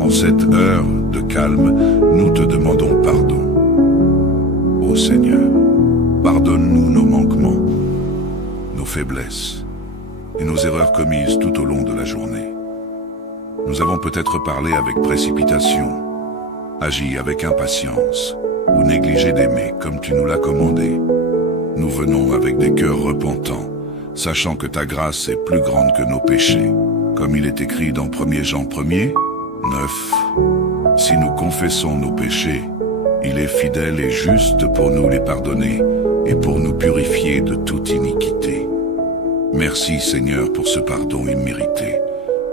En cette heure de calme, nous te demandons pardon. Ô Seigneur, pardonne-nous nos manquements, nos faiblesses et nos erreurs commises tout au long de la journée. Nous avons peut-être parlé avec précipitation, agi avec impatience ou négligé d'aimer comme tu nous l'as commandé. Nous venons avec des cœurs repentants, sachant que ta grâce est plus grande que nos péchés. Comme il est écrit dans 1 Jean 1er, 9. Si nous confessons nos péchés, il est fidèle et juste pour nous les pardonner et pour nous purifier de toute iniquité. Merci Seigneur pour ce pardon immérité.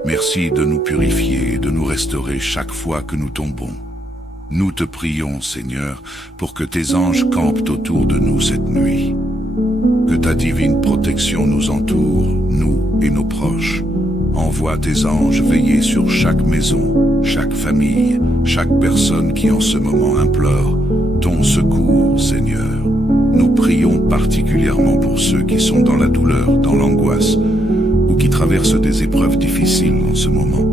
Merci de nous purifier et de nous restaurer chaque fois que nous tombons. Nous te prions, Seigneur, pour que tes anges campent autour de nous cette nuit. Que ta divine protection nous entoure, nous et nos proches. Envoie tes anges veiller sur chaque maison, chaque famille, chaque personne qui en ce moment implore ton secours, Seigneur. Nous prions particulièrement pour ceux qui sont dans la douleur, dans l'angoisse, ou qui traversent des épreuves difficiles en ce moment.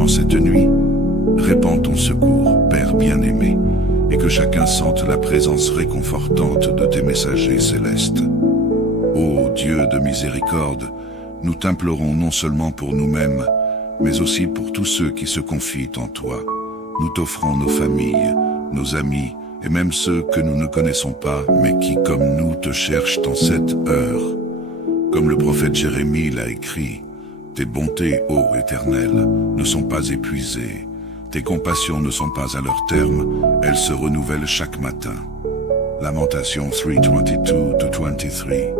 En cette nuit, répands ton secours, Père bien-aimé, et que chacun sente la présence réconfortante de tes messagers célestes. Ô Dieu de miséricorde, nous t'implorons non seulement pour nous-mêmes, mais aussi pour tous ceux qui se confient en toi. Nous t'offrons nos familles, nos amis, et même ceux que nous ne connaissons pas, mais qui, comme nous, te cherchent en cette heure. Comme le prophète Jérémie l'a écrit, « Tes bontés, ô Éternel, ne sont pas épuisées. Tes compassions ne sont pas à leur terme, elles se renouvellent chaque matin. » Lamentation 3:22-23.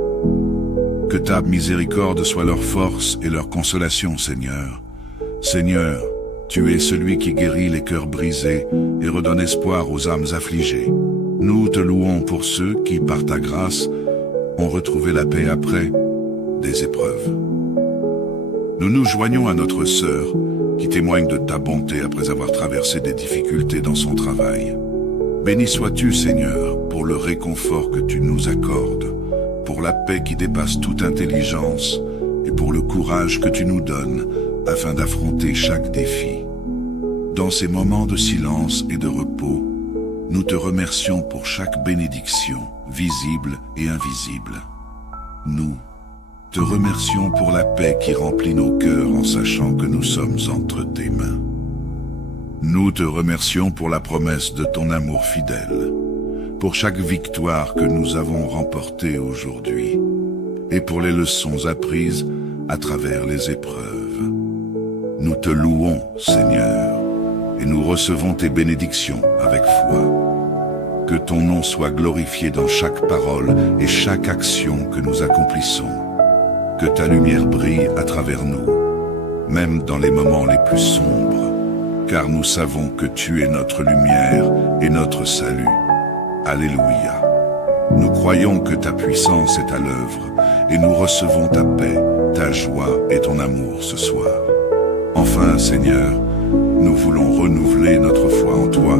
Que ta miséricorde soit leur force et leur consolation, Seigneur. Seigneur, tu es celui qui guérit les cœurs brisés et redonne espoir aux âmes affligées. Nous te louons pour ceux qui, par ta grâce, ont retrouvé la paix après des épreuves. Nous nous joignons à notre sœur qui témoigne de ta bonté après avoir traversé des difficultés dans son travail. Béni sois-tu, Seigneur, pour le réconfort que tu nous accordes, pour la paix qui dépasse toute intelligence et pour le courage que tu nous donnes afin d'affronter chaque défi. Dans ces moments de silence et de repos, nous te remercions pour chaque bénédiction, visible et invisible. Nous te remercions pour la paix qui remplit nos cœurs en sachant que nous sommes entre tes mains. Nous te remercions pour la promesse de ton amour fidèle, pour chaque victoire que nous avons remportée aujourd'hui, et pour les leçons apprises à travers les épreuves. Nous te louons, Seigneur, et nous recevons tes bénédictions avec foi. Que ton nom soit glorifié dans chaque parole et chaque action que nous accomplissons. Que ta lumière brille à travers nous, même dans les moments les plus sombres, car nous savons que tu es notre lumière et notre salut. Alléluia. Nous croyons que ta puissance est à l'œuvre et nous recevons ta paix, ta joie et ton amour ce soir. Enfin, Seigneur, nous voulons renouveler notre foi en toi.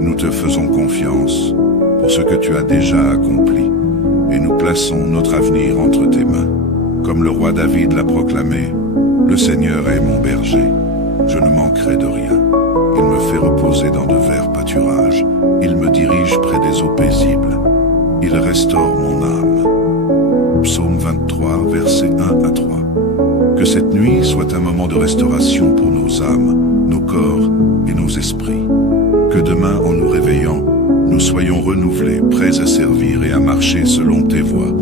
Nous te faisons confiance pour ce que tu as déjà accompli et nous plaçons notre avenir entre tes mains. Comme le roi David l'a proclamé, « Le Seigneur est mon berger, je ne manquerai de rien. Il me fait reposer dans de verts pâturages, il me dirige près des eaux paisibles. Il restaure mon âme. » Psaume 23, versets 1 à 3. Que cette nuit soit un moment de restauration pour nos âmes, nos corps et nos esprits. Que demain, en nous réveillant, nous soyons renouvelés, prêts à servir et à marcher selon tes voies.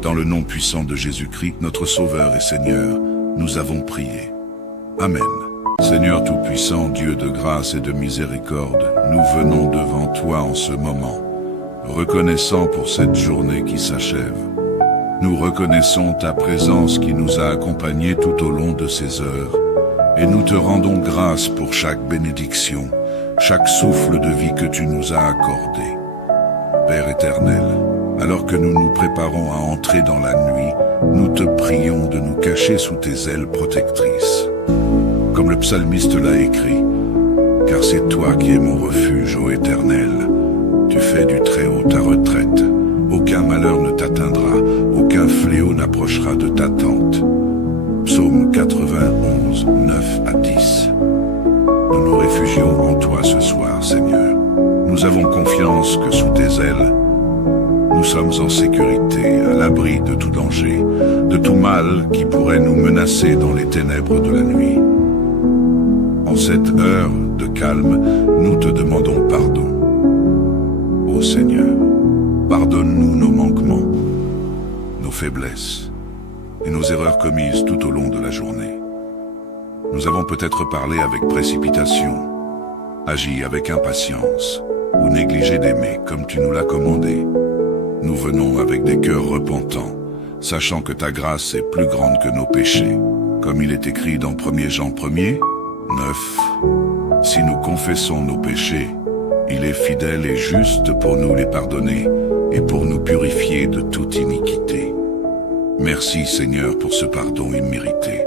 Dans le nom puissant de Jésus-Christ, notre Sauveur et Seigneur, nous avons prié. Amen. Seigneur Tout-Puissant, Dieu de grâce et de miséricorde, nous venons devant toi en ce moment, reconnaissant pour cette journée qui s'achève. Nous reconnaissons ta présence qui nous a accompagnés tout au long de ces heures, et nous te rendons grâce pour chaque bénédiction, chaque souffle de vie que tu nous as accordé. Père éternel, alors que nous nous préparons à entrer dans la nuit, nous te prions de nous cacher sous tes ailes protectrices. Comme le psalmiste l'a écrit, « Car c'est toi qui es mon refuge, ô Éternel. Tu fais du Très-Haut ta retraite. Aucun malheur ne t'atteindra, aucun fléau n'approchera de ta tente. » Psaume 91, 9 à 10. Nous nous réfugions en toi ce soir, Seigneur. Nous avons confiance que sous tes ailes, nous sommes en sécurité, à l'abri de tout danger, de tout mal qui pourrait nous menacer dans les ténèbres de la nuit. En cette heure de calme, nous te demandons pardon. Ô Seigneur, pardonne-nous nos manquements, nos faiblesses et nos erreurs commises tout au long de la journée. Nous avons peut-être parlé avec précipitation, agi avec impatience ou négligé d'aimer comme tu nous l'as commandé. Nous venons avec des cœurs repentants, sachant que ta grâce est plus grande que nos péchés. Comme il est écrit dans 1 Jean 1er, 9. Si nous confessons nos péchés, il est fidèle et juste pour nous les pardonner et pour nous purifier de toute iniquité. Merci Seigneur pour ce pardon immérité.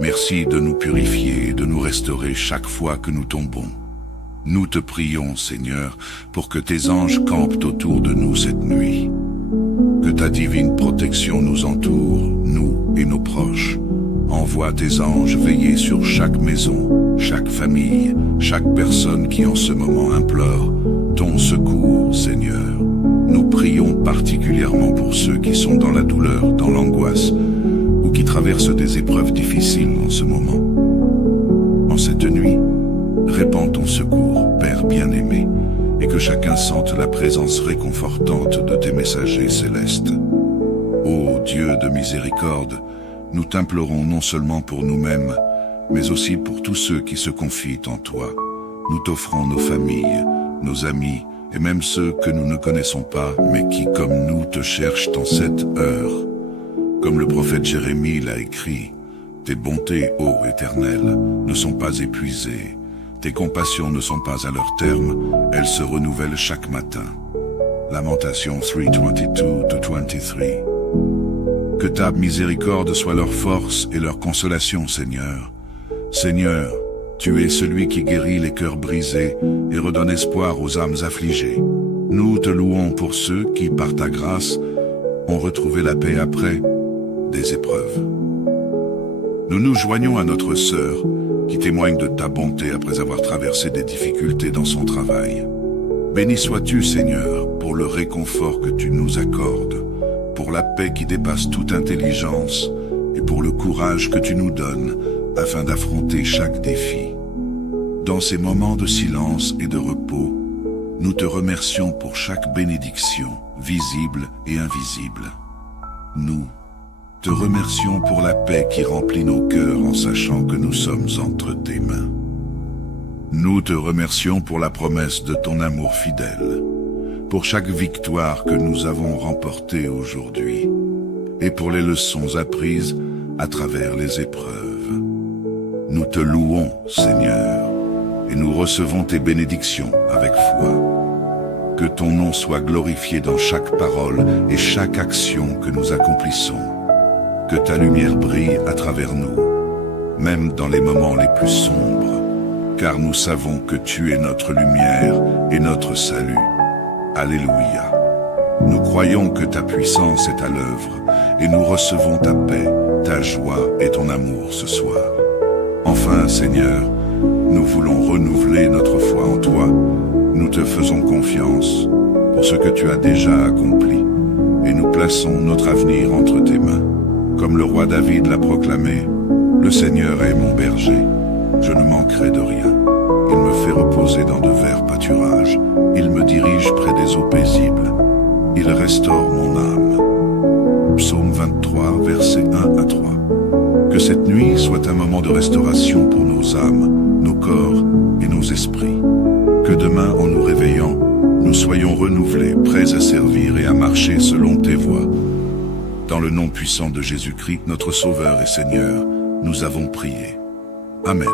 Merci de nous purifier et de nous restaurer chaque fois que nous tombons. Nous te prions, Seigneur, pour que tes anges campent autour de nous cette nuit. Que ta divine protection nous entoure, nous et nos proches. Envoie tes anges veiller sur chaque maison, chaque famille, chaque personne qui en ce moment implore ton secours, Seigneur. Nous prions particulièrement pour ceux qui sont dans la douleur, dans l'angoisse, ou qui traversent des épreuves difficiles en ce moment. En cette nuit, répands ton secours, Père bien-aimé, et que chacun sente la présence réconfortante de tes messagers célestes. Ô Dieu de miséricorde, nous t'implorons non seulement pour nous-mêmes, mais aussi pour tous ceux qui se confient en toi. Nous t'offrons nos familles, nos amis, et même ceux que nous ne connaissons pas, mais qui, comme nous, te cherchent en cette heure. Comme le prophète Jérémie l'a écrit, « Tes bontés, ô Éternel, ne sont pas épuisées. Tes compassions ne sont pas à leur terme, elles se renouvellent chaque matin. » Lamentation 3:22-23. Que ta miséricorde soit leur force et leur consolation, Seigneur. Seigneur, tu es celui qui guérit les cœurs brisés et redonne espoir aux âmes affligées. Nous te louons pour ceux qui, par ta grâce, ont retrouvé la paix après des épreuves. Nous nous joignons à notre sœur qui témoigne de ta bonté après avoir traversé des difficultés dans son travail. Béni sois-tu, Seigneur, pour le réconfort que tu nous accordes, pour la paix qui dépasse toute intelligence et pour le courage que tu nous donnes afin d'affronter chaque défi. Dans ces moments de silence et de repos, nous te remercions pour chaque bénédiction, visible et invisible. Nous te remercions pour la paix qui remplit nos cœurs en sachant que nous sommes entre tes mains. Nous te remercions pour la promesse de ton amour fidèle, pour chaque victoire que nous avons remportée aujourd'hui, et pour les leçons apprises à travers les épreuves. Nous te louons, Seigneur, et nous recevons tes bénédictions avec foi. Que ton nom soit glorifié dans chaque parole et chaque action que nous accomplissons. Que ta lumière brille à travers nous, même dans les moments les plus sombres, car nous savons que tu es notre lumière et notre salut. Alléluia. Nous croyons que ta puissance est à l'œuvre et nous recevons ta paix, ta joie et ton amour ce soir. Enfin, Seigneur, nous voulons renouveler notre foi en toi. Nous te faisons confiance pour ce que tu as déjà accompli et nous plaçons notre avenir entre tes mains. Comme le roi David l'a proclamé, « Le Seigneur est mon berger, je ne manquerai de rien. Il me fait reposer dans de verts pâturages, il me dirige près des eaux paisibles, il restaure mon âme. » Psaume 23, versets 1 à 3. Que cette nuit soit un moment de restauration pour nos âmes, nos corps et nos esprits. Que demain, en nous réveillant, nous soyons renouvelés, prêts à servir et à marcher selon tes voies. Dans le nom puissant de Jésus-Christ, notre Sauveur et Seigneur, nous avons prié. Amen.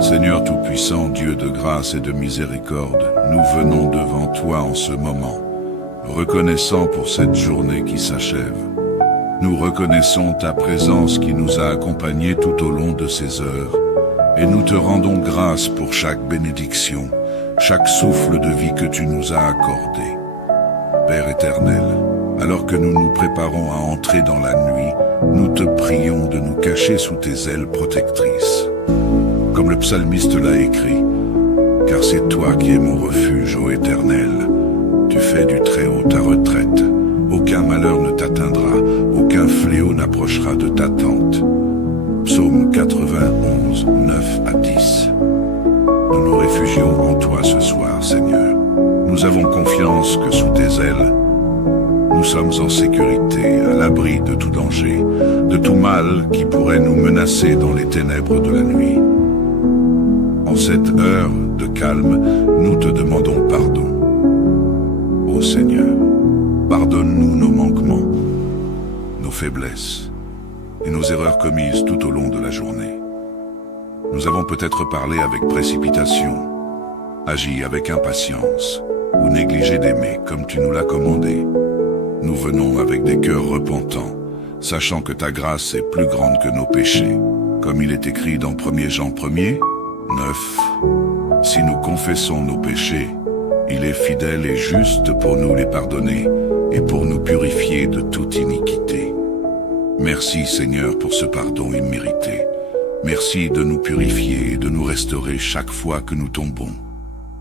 Seigneur Tout-Puissant, Dieu de grâce et de miséricorde, nous venons devant toi en ce moment, reconnaissant pour cette journée qui s'achève. Nous reconnaissons ta présence qui nous a accompagnés tout au long de ces heures, et nous te rendons grâce pour chaque bénédiction, chaque souffle de vie que tu nous as accordé. Père éternel, alors que nous nous préparons à entrer dans la nuit, nous te prions de nous cacher sous tes ailes protectrices. Comme le psalmiste l'a écrit, « Car c'est toi qui es mon refuge, ô Éternel. Tu fais du Très-Haut ta retraite. Aucun malheur ne t'atteindra, aucun fléau n'approchera de ta tente. » Psaume 91, 9 à 10. Nous nous réfugions en toi ce soir, Seigneur. Nous avons confiance que sous tes ailes, nous sommes en sécurité, à l'abri de tout danger, de tout mal qui pourrait nous menacer dans les ténèbres de la nuit. En cette heure de calme, nous te demandons pardon. Ô Seigneur, pardonne-nous nos manquements, nos faiblesses et nos erreurs commises tout au long de la journée. Nous avons peut-être parlé avec précipitation, agi avec impatience ou négligé d'aimer comme tu nous l'as commandé. Nous venons avec des cœurs repentants, sachant que ta grâce est plus grande que nos péchés. Comme il est écrit dans 1 Jean 1er, 9. Si nous confessons nos péchés, il est fidèle et juste pour nous les pardonner et pour nous purifier de toute iniquité. Merci Seigneur pour ce pardon immérité. Merci de nous purifier et de nous restaurer chaque fois que nous tombons.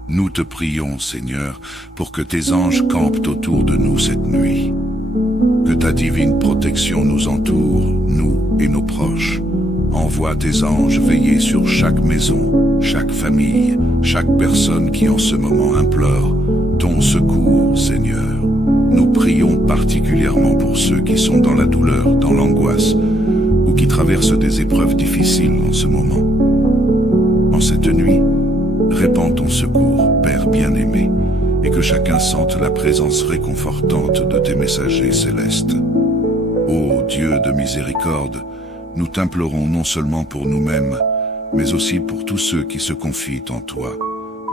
Nous te prions, Seigneur, pour que tes anges campent autour de nous cette nuit. Que ta divine protection nous entoure, nous et nos proches. Envoie tes anges veiller sur chaque maison, chaque famille, chaque personne qui en ce moment implore ton secours, Seigneur. Nous prions particulièrement pour ceux qui sont dans la douleur, dans l'angoisse, ou qui traversent des épreuves difficiles en ce moment. En cette nuit, répands ton secours, Père bien-aimé, et que chacun sente la présence réconfortante de tes messagers célestes. Ô Dieu de miséricorde, nous t'implorons non seulement pour nous-mêmes, mais aussi pour tous ceux qui se confient en toi.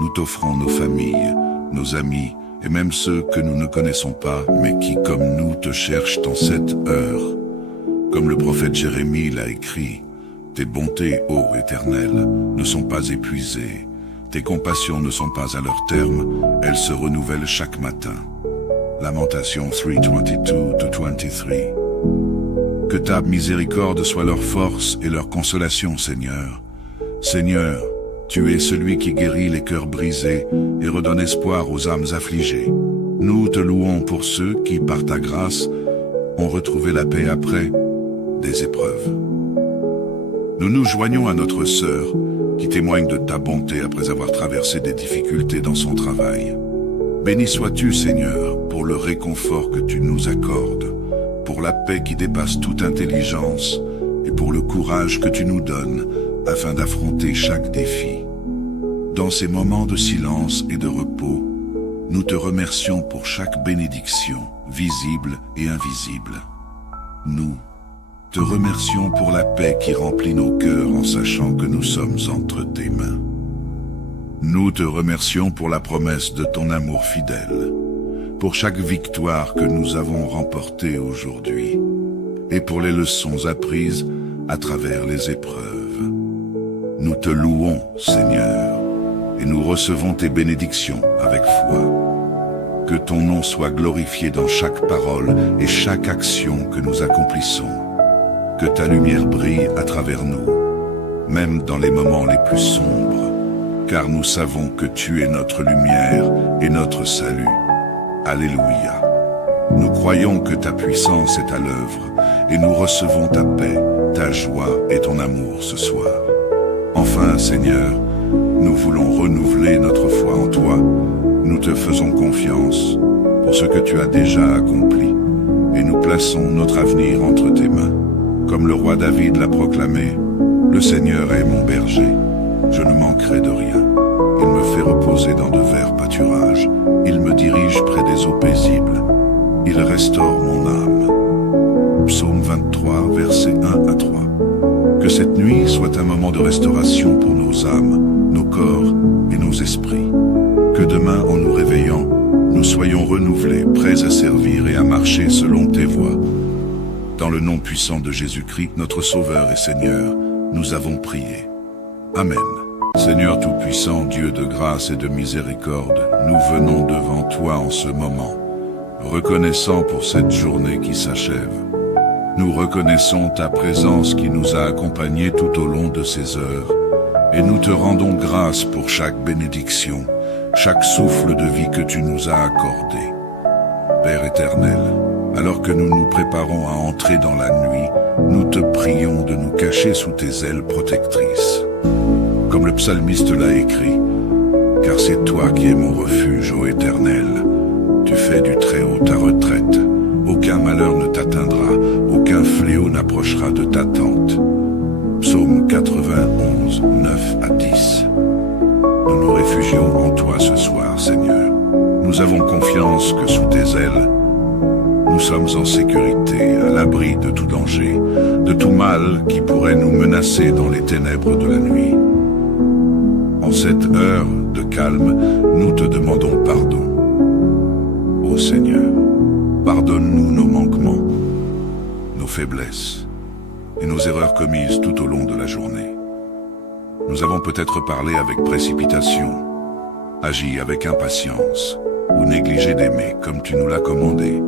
Nous t'offrons nos familles, nos amis, et même ceux que nous ne connaissons pas, mais qui, comme nous, te cherchent en cette heure. Comme le prophète Jérémie l'a écrit, « Tes bontés, ô Éternel, ne sont pas épuisées. Tes compassions ne sont pas à leur terme, elles se renouvellent chaque matin. Lamentation 3:22-23. Que ta miséricorde soit leur force et leur consolation, Seigneur. Seigneur, tu es celui qui guérit les cœurs brisés et redonne espoir aux âmes affligées. Nous te louons pour ceux qui, par ta grâce, ont retrouvé la paix après des épreuves. Nous nous joignons à notre sœur, qui témoigne de ta bonté après avoir traversé des difficultés dans son travail. Béni sois-tu, Seigneur, pour le réconfort que tu nous accordes, pour la paix qui dépasse toute intelligence et pour le courage que tu nous donnes afin d'affronter chaque défi. Dans ces moments de silence et de repos, nous te remercions pour chaque bénédiction, visible et invisible. Nous te remercions pour la paix qui remplit nos cœurs en sachant que nous sommes entre tes mains. Nous te remercions pour la promesse de ton amour fidèle, pour chaque victoire que nous avons remportée aujourd'hui, et pour les leçons apprises à travers les épreuves. Nous te louons, Seigneur, et nous recevons tes bénédictions avec foi. Que ton nom soit glorifié dans chaque parole et chaque action que nous accomplissons. Que ta lumière brille à travers nous, même dans les moments les plus sombres, car nous savons que tu es notre lumière et notre salut. Alléluia. Nous croyons que ta puissance est à l'œuvre et nous recevons ta paix, ta joie et ton amour ce soir. Enfin, Seigneur, nous voulons renouveler notre foi en toi. Nous te faisons confiance pour ce que tu as déjà accompli et nous plaçons notre avenir entre tes mains. Comme le roi David l'a proclamé, « Le Seigneur est mon berger, je ne manquerai de rien. Il me fait reposer dans de verts pâturages, il me dirige près des eaux paisibles, il restaure mon âme. » Psaume 23, versets 1 à 3. Que cette nuit soit un moment de restauration pour nos âmes, nos corps et nos esprits. Que demain, en nous réveillant, nous soyons renouvelés, prêts à servir et à marcher selon tes voies. Dans le nom puissant de Jésus-Christ, notre Sauveur et Seigneur, nous avons prié. Amen. Seigneur Tout-Puissant, Dieu de grâce et de miséricorde, nous venons devant toi en ce moment, reconnaissant pour cette journée qui s'achève. Nous reconnaissons ta présence qui nous a accompagnés tout au long de ces heures, et nous te rendons grâce pour chaque bénédiction, chaque souffle de vie que tu nous as accordé. Père éternel, alors que nous nous préparons à entrer dans la nuit, nous te prions de nous cacher sous tes ailes protectrices. Comme le psalmiste l'a écrit, « Car c'est toi qui es mon refuge, ô Éternel. Tu fais du Très-Haut ta retraite. Aucun malheur ne t'atteindra, aucun fléau n'approchera de ta tente. » Psaume 91, 9 à 10. Nous nous réfugions en toi ce soir, Seigneur. Nous avons confiance que sous tes ailes, nous sommes en sécurité, à l'abri de tout danger, de tout mal qui pourrait nous menacer dans les ténèbres de la nuit. En cette heure de calme, nous te demandons pardon. Ô Seigneur, pardonne-nous nos manquements, nos faiblesses et nos erreurs commises tout au long de la journée. Nous avons peut-être parlé avec précipitation, agi avec impatience ou négligé d'aimer comme tu nous l'as commandé.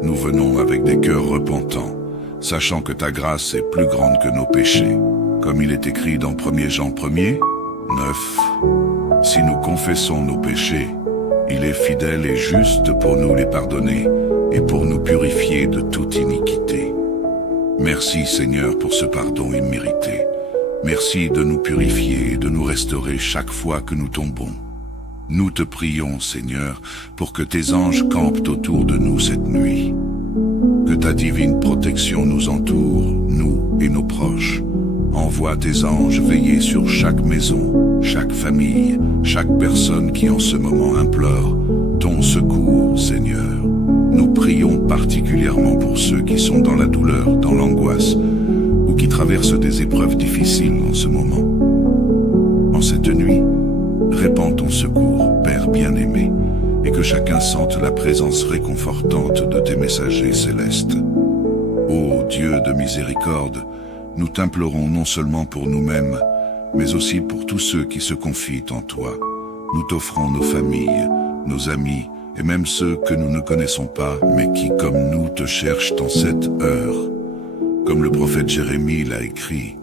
Nous venons avec des cœurs repentants, sachant que ta grâce est plus grande que nos péchés. Comme il est écrit dans 1 Jean 1er, 9. Si nous confessons nos péchés, il est fidèle et juste pour nous les pardonner et pour nous purifier de toute iniquité. Merci Seigneur pour ce pardon immérité. Merci de nous purifier et de nous restaurer chaque fois que nous tombons. Nous te prions, Seigneur, pour que tes anges campent autour de nous cette nuit. Que ta divine protection nous entoure, nous et nos proches. Envoie tes anges veiller sur chaque maison, chaque famille, chaque personne qui en ce moment implore ton secours, Seigneur. Nous prions particulièrement pour ceux qui sont dans la douleur, dans l'angoisse, ou qui traversent des épreuves difficiles en ce moment. En cette nuit, répands ton secours, Père bien-aimé, et que chacun sente la présence réconfortante de tes messagers célestes. Ô Dieu de miséricorde, nous t'implorons non seulement pour nous-mêmes, mais aussi pour tous ceux qui se confient en toi. Nous t'offrons nos familles, nos amis, et même ceux que nous ne connaissons pas, mais qui, comme nous, te cherchent en cette heure. Comme le prophète Jérémie l'a écrit,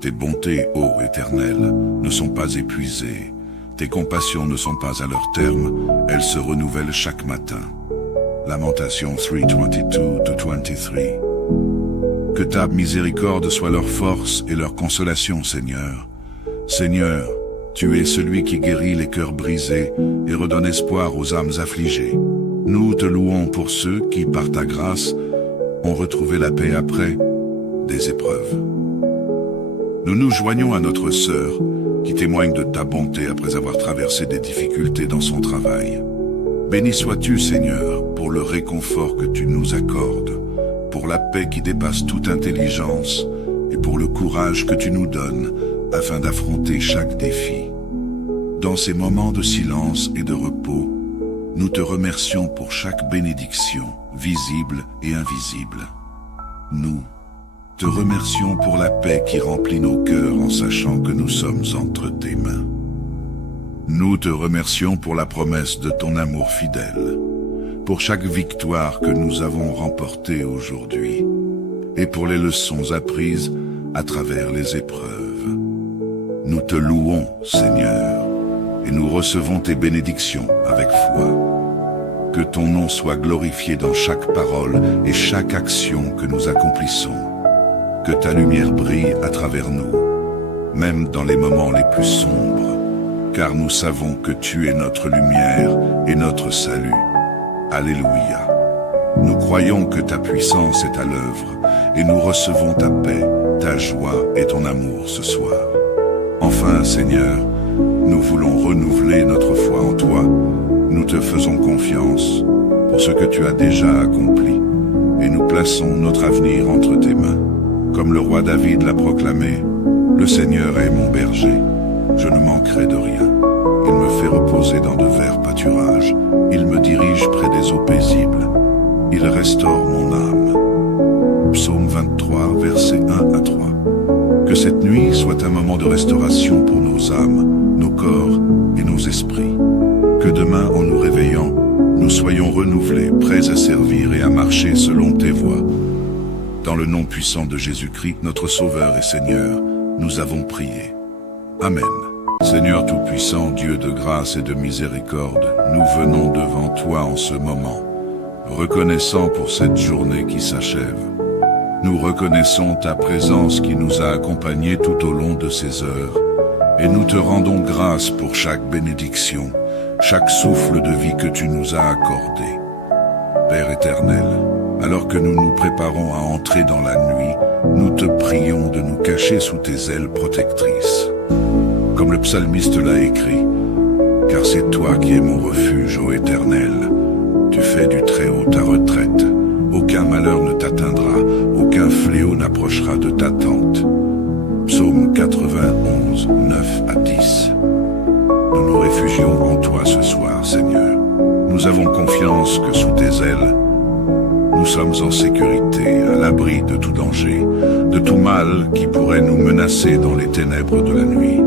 tes bontés, ô Éternel, ne sont pas épuisées. Tes compassions ne sont pas à leur terme, elles se renouvellent chaque matin. Lamentation 3:22-23. Que ta miséricorde soit leur force et leur consolation, Seigneur. Seigneur, tu es celui qui guérit les cœurs brisés et redonne espoir aux âmes affligées. Nous te louons pour ceux qui, par ta grâce, ont retrouvé la paix après des épreuves. Nous nous joignons à notre sœur, qui témoigne de ta bonté après avoir traversé des difficultés dans son travail. Béni sois-tu, Seigneur, pour le réconfort que tu nous accordes, pour la paix qui dépasse toute intelligence et pour le courage que tu nous donnes afin d'affronter chaque défi. Dans ces moments de silence et de repos, nous te remercions pour chaque bénédiction, visible et invisible. Nous te remercions pour la paix qui remplit nos cœurs en sachant que nous sommes entre tes mains. Nous te remercions pour la promesse de ton amour fidèle, pour chaque victoire que nous avons remportée aujourd'hui, et pour les leçons apprises à travers les épreuves. Nous te louons, Seigneur, et nous recevons tes bénédictions avec foi. Que ton nom soit glorifié dans chaque parole et chaque action que nous accomplissons. Que ta lumière brille à travers nous, même dans les moments les plus sombres, car nous savons que tu es notre lumière et notre salut. Alléluia. Nous croyons que ta puissance est à l'œuvre et nous recevons ta paix, ta joie et ton amour ce soir. Enfin, Seigneur, nous voulons renouveler notre foi en toi. Nous te faisons confiance pour ce que tu as déjà accompli et nous plaçons notre avenir entre tes mains. Comme le roi David l'a proclamé, « Le Seigneur est mon berger, je ne manquerai de rien. Il me fait reposer dans de verts pâturages, il me dirige près des eaux paisibles, il restaure mon âme. » Psaume 23, versets 1 à 3. Que cette nuit soit un moment de restauration pour nos âmes, nos corps et nos esprits. Que demain, en nous réveillant, nous soyons renouvelés, prêts à servir et à marcher selon tes voies. Dans le nom puissant de Jésus-Christ, notre Sauveur et Seigneur, nous avons prié. Amen. Seigneur Tout-Puissant, Dieu de grâce et de miséricorde, nous venons devant toi en ce moment, reconnaissant pour cette journée qui s'achève. Nous reconnaissons ta présence qui nous a accompagnés tout au long de ces heures, et nous te rendons grâce pour chaque bénédiction, chaque souffle de vie que tu nous as accordé. Père éternel, alors que nous nous préparons à entrer dans la nuit, nous te prions de nous cacher sous tes ailes protectrices. Comme le psalmiste l'a écrit, « Car c'est toi qui es mon refuge, ô Éternel. Tu fais du Très-Haut ta retraite. Aucun malheur ne t'atteindra, aucun fléau n'approchera de ta tente. » Psaume 91, 9 à 10. Nous nous réfugions en toi ce soir, Seigneur. Nous avons confiance que sous tes ailes, nous sommes en sécurité, à l'abri de tout danger, de tout mal qui pourrait nous menacer dans les ténèbres de la nuit.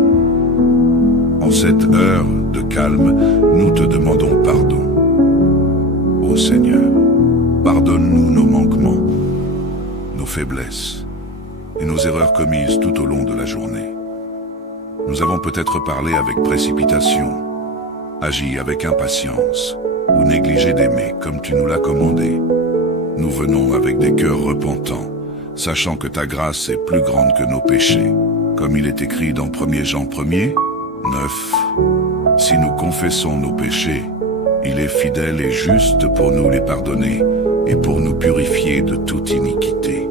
En cette heure de calme, nous te demandons pardon. Ô Seigneur, pardonne-nous nos manquements, nos faiblesses et nos erreurs commises tout au long de la journée. Nous avons peut-être parlé avec précipitation, agi avec impatience ou négligé d'aimer comme tu nous l'as commandé. Nous venons avec des cœurs repentants, sachant que ta grâce est plus grande que nos péchés. Comme il est écrit dans 1 Jean 1er, 9. Si nous confessons nos péchés, il est fidèle et juste pour nous les pardonner et pour nous purifier de toute iniquité.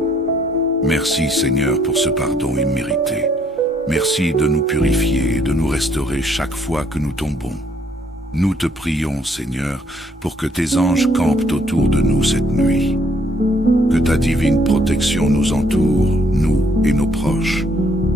Merci Seigneur pour ce pardon immérité. Merci de nous purifier et de nous restaurer chaque fois que nous tombons. Nous te prions, Seigneur, pour que tes anges campent autour de nous cette nuit. Que ta divine protection nous entoure, nous et nos proches.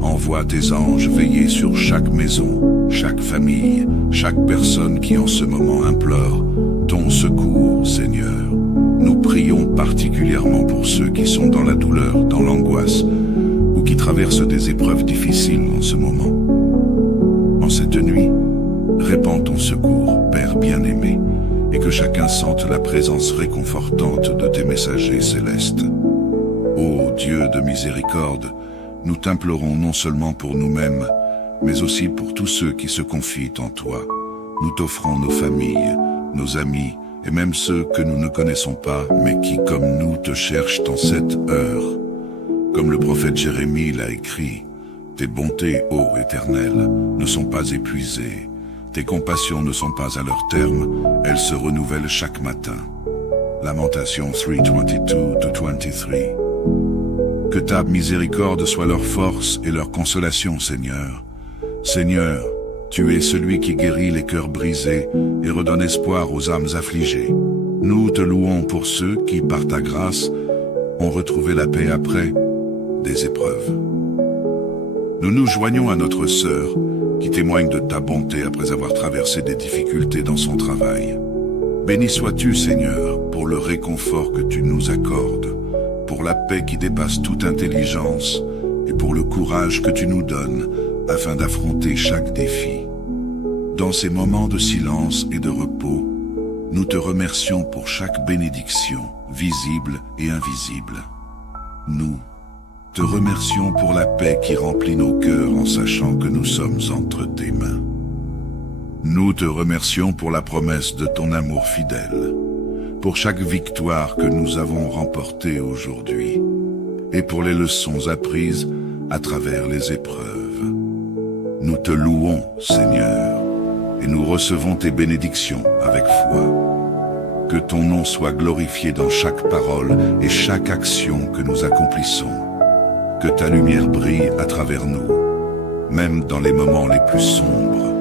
Envoie tes anges veiller sur chaque maison, chaque famille, chaque personne qui en ce moment implore ton secours, Seigneur. Nous prions particulièrement pour ceux qui sont dans la douleur, dans l'angoisse, ou qui traversent des épreuves difficiles en ce moment. En cette nuit, répands ton secours, Père bien-aimé, et que chacun sente la présence réconfortante de tes messagers célestes. Ô Dieu de miséricorde, nous t'implorons non seulement pour nous-mêmes, mais aussi pour tous ceux qui se confient en toi. Nous t'offrons nos familles, nos amis, et même ceux que nous ne connaissons pas, mais qui, comme nous, te cherchent en cette heure. Comme le prophète Jérémie l'a écrit, « Tes bontés, ô Éternel, ne sont pas épuisées. Tes compassions ne sont pas à leur terme, elles se renouvellent chaque matin. » Lamentation 3:22-23. Que ta miséricorde soit leur force et leur consolation, Seigneur. Seigneur, tu es celui qui guérit les cœurs brisés et redonne espoir aux âmes affligées. Nous te louons pour ceux qui, par ta grâce, ont retrouvé la paix après des épreuves. Nous nous joignons à notre sœur, qui témoigne de ta bonté après avoir traversé des difficultés dans son travail. Béni sois-tu, Seigneur, pour le réconfort que tu nous accordes, pour la paix qui dépasse toute intelligence et pour le courage que tu nous donnes afin d'affronter chaque défi. Dans ces moments de silence et de repos, nous te remercions pour chaque bénédiction, visible et invisible. Nous te remercions pour la paix qui remplit nos cœurs en sachant que nous sommes entre tes mains. Nous te remercions pour la promesse de ton amour fidèle, pour chaque victoire que nous avons remportée aujourd'hui, et pour les leçons apprises à travers les épreuves. Nous te louons, Seigneur, et nous recevons tes bénédictions avec foi. Que ton nom soit glorifié dans chaque parole et chaque action que nous accomplissons. Que ta lumière brille à travers nous, même dans les moments les plus sombres,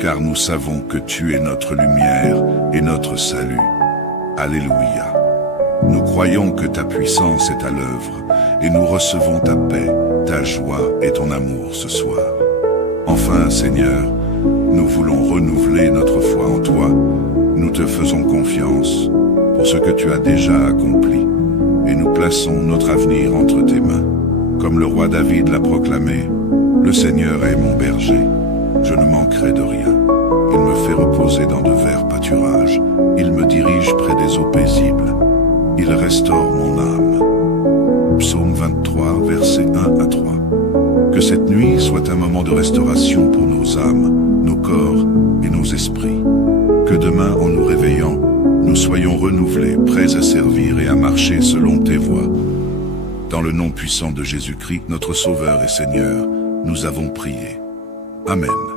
car nous savons que tu es notre lumière et notre salut. Alléluia. Nous croyons que ta puissance est à l'œuvre et nous recevons ta paix, ta joie et ton amour ce soir. Enfin, Seigneur, nous voulons renouveler notre foi en toi. Nous te faisons confiance pour ce que tu as déjà accompli et nous plaçons notre avenir entre tes mains. Comme le roi David l'a proclamé, « Le Seigneur est mon berger, je ne manquerai de rien. Il me fait reposer dans de verts pâturages, il me dirige près des eaux paisibles. Il restaure mon âme. » Psaume 23, versets 1 à 3. Que cette nuit soit un moment de restauration pour nos âmes, nos corps et nos esprits. Que demain, en nous réveillant, nous soyons renouvelés, prêts à servir et à marcher selon tes voies. Dans le nom puissant de Jésus-Christ, notre Sauveur et Seigneur, nous avons prié. Amen.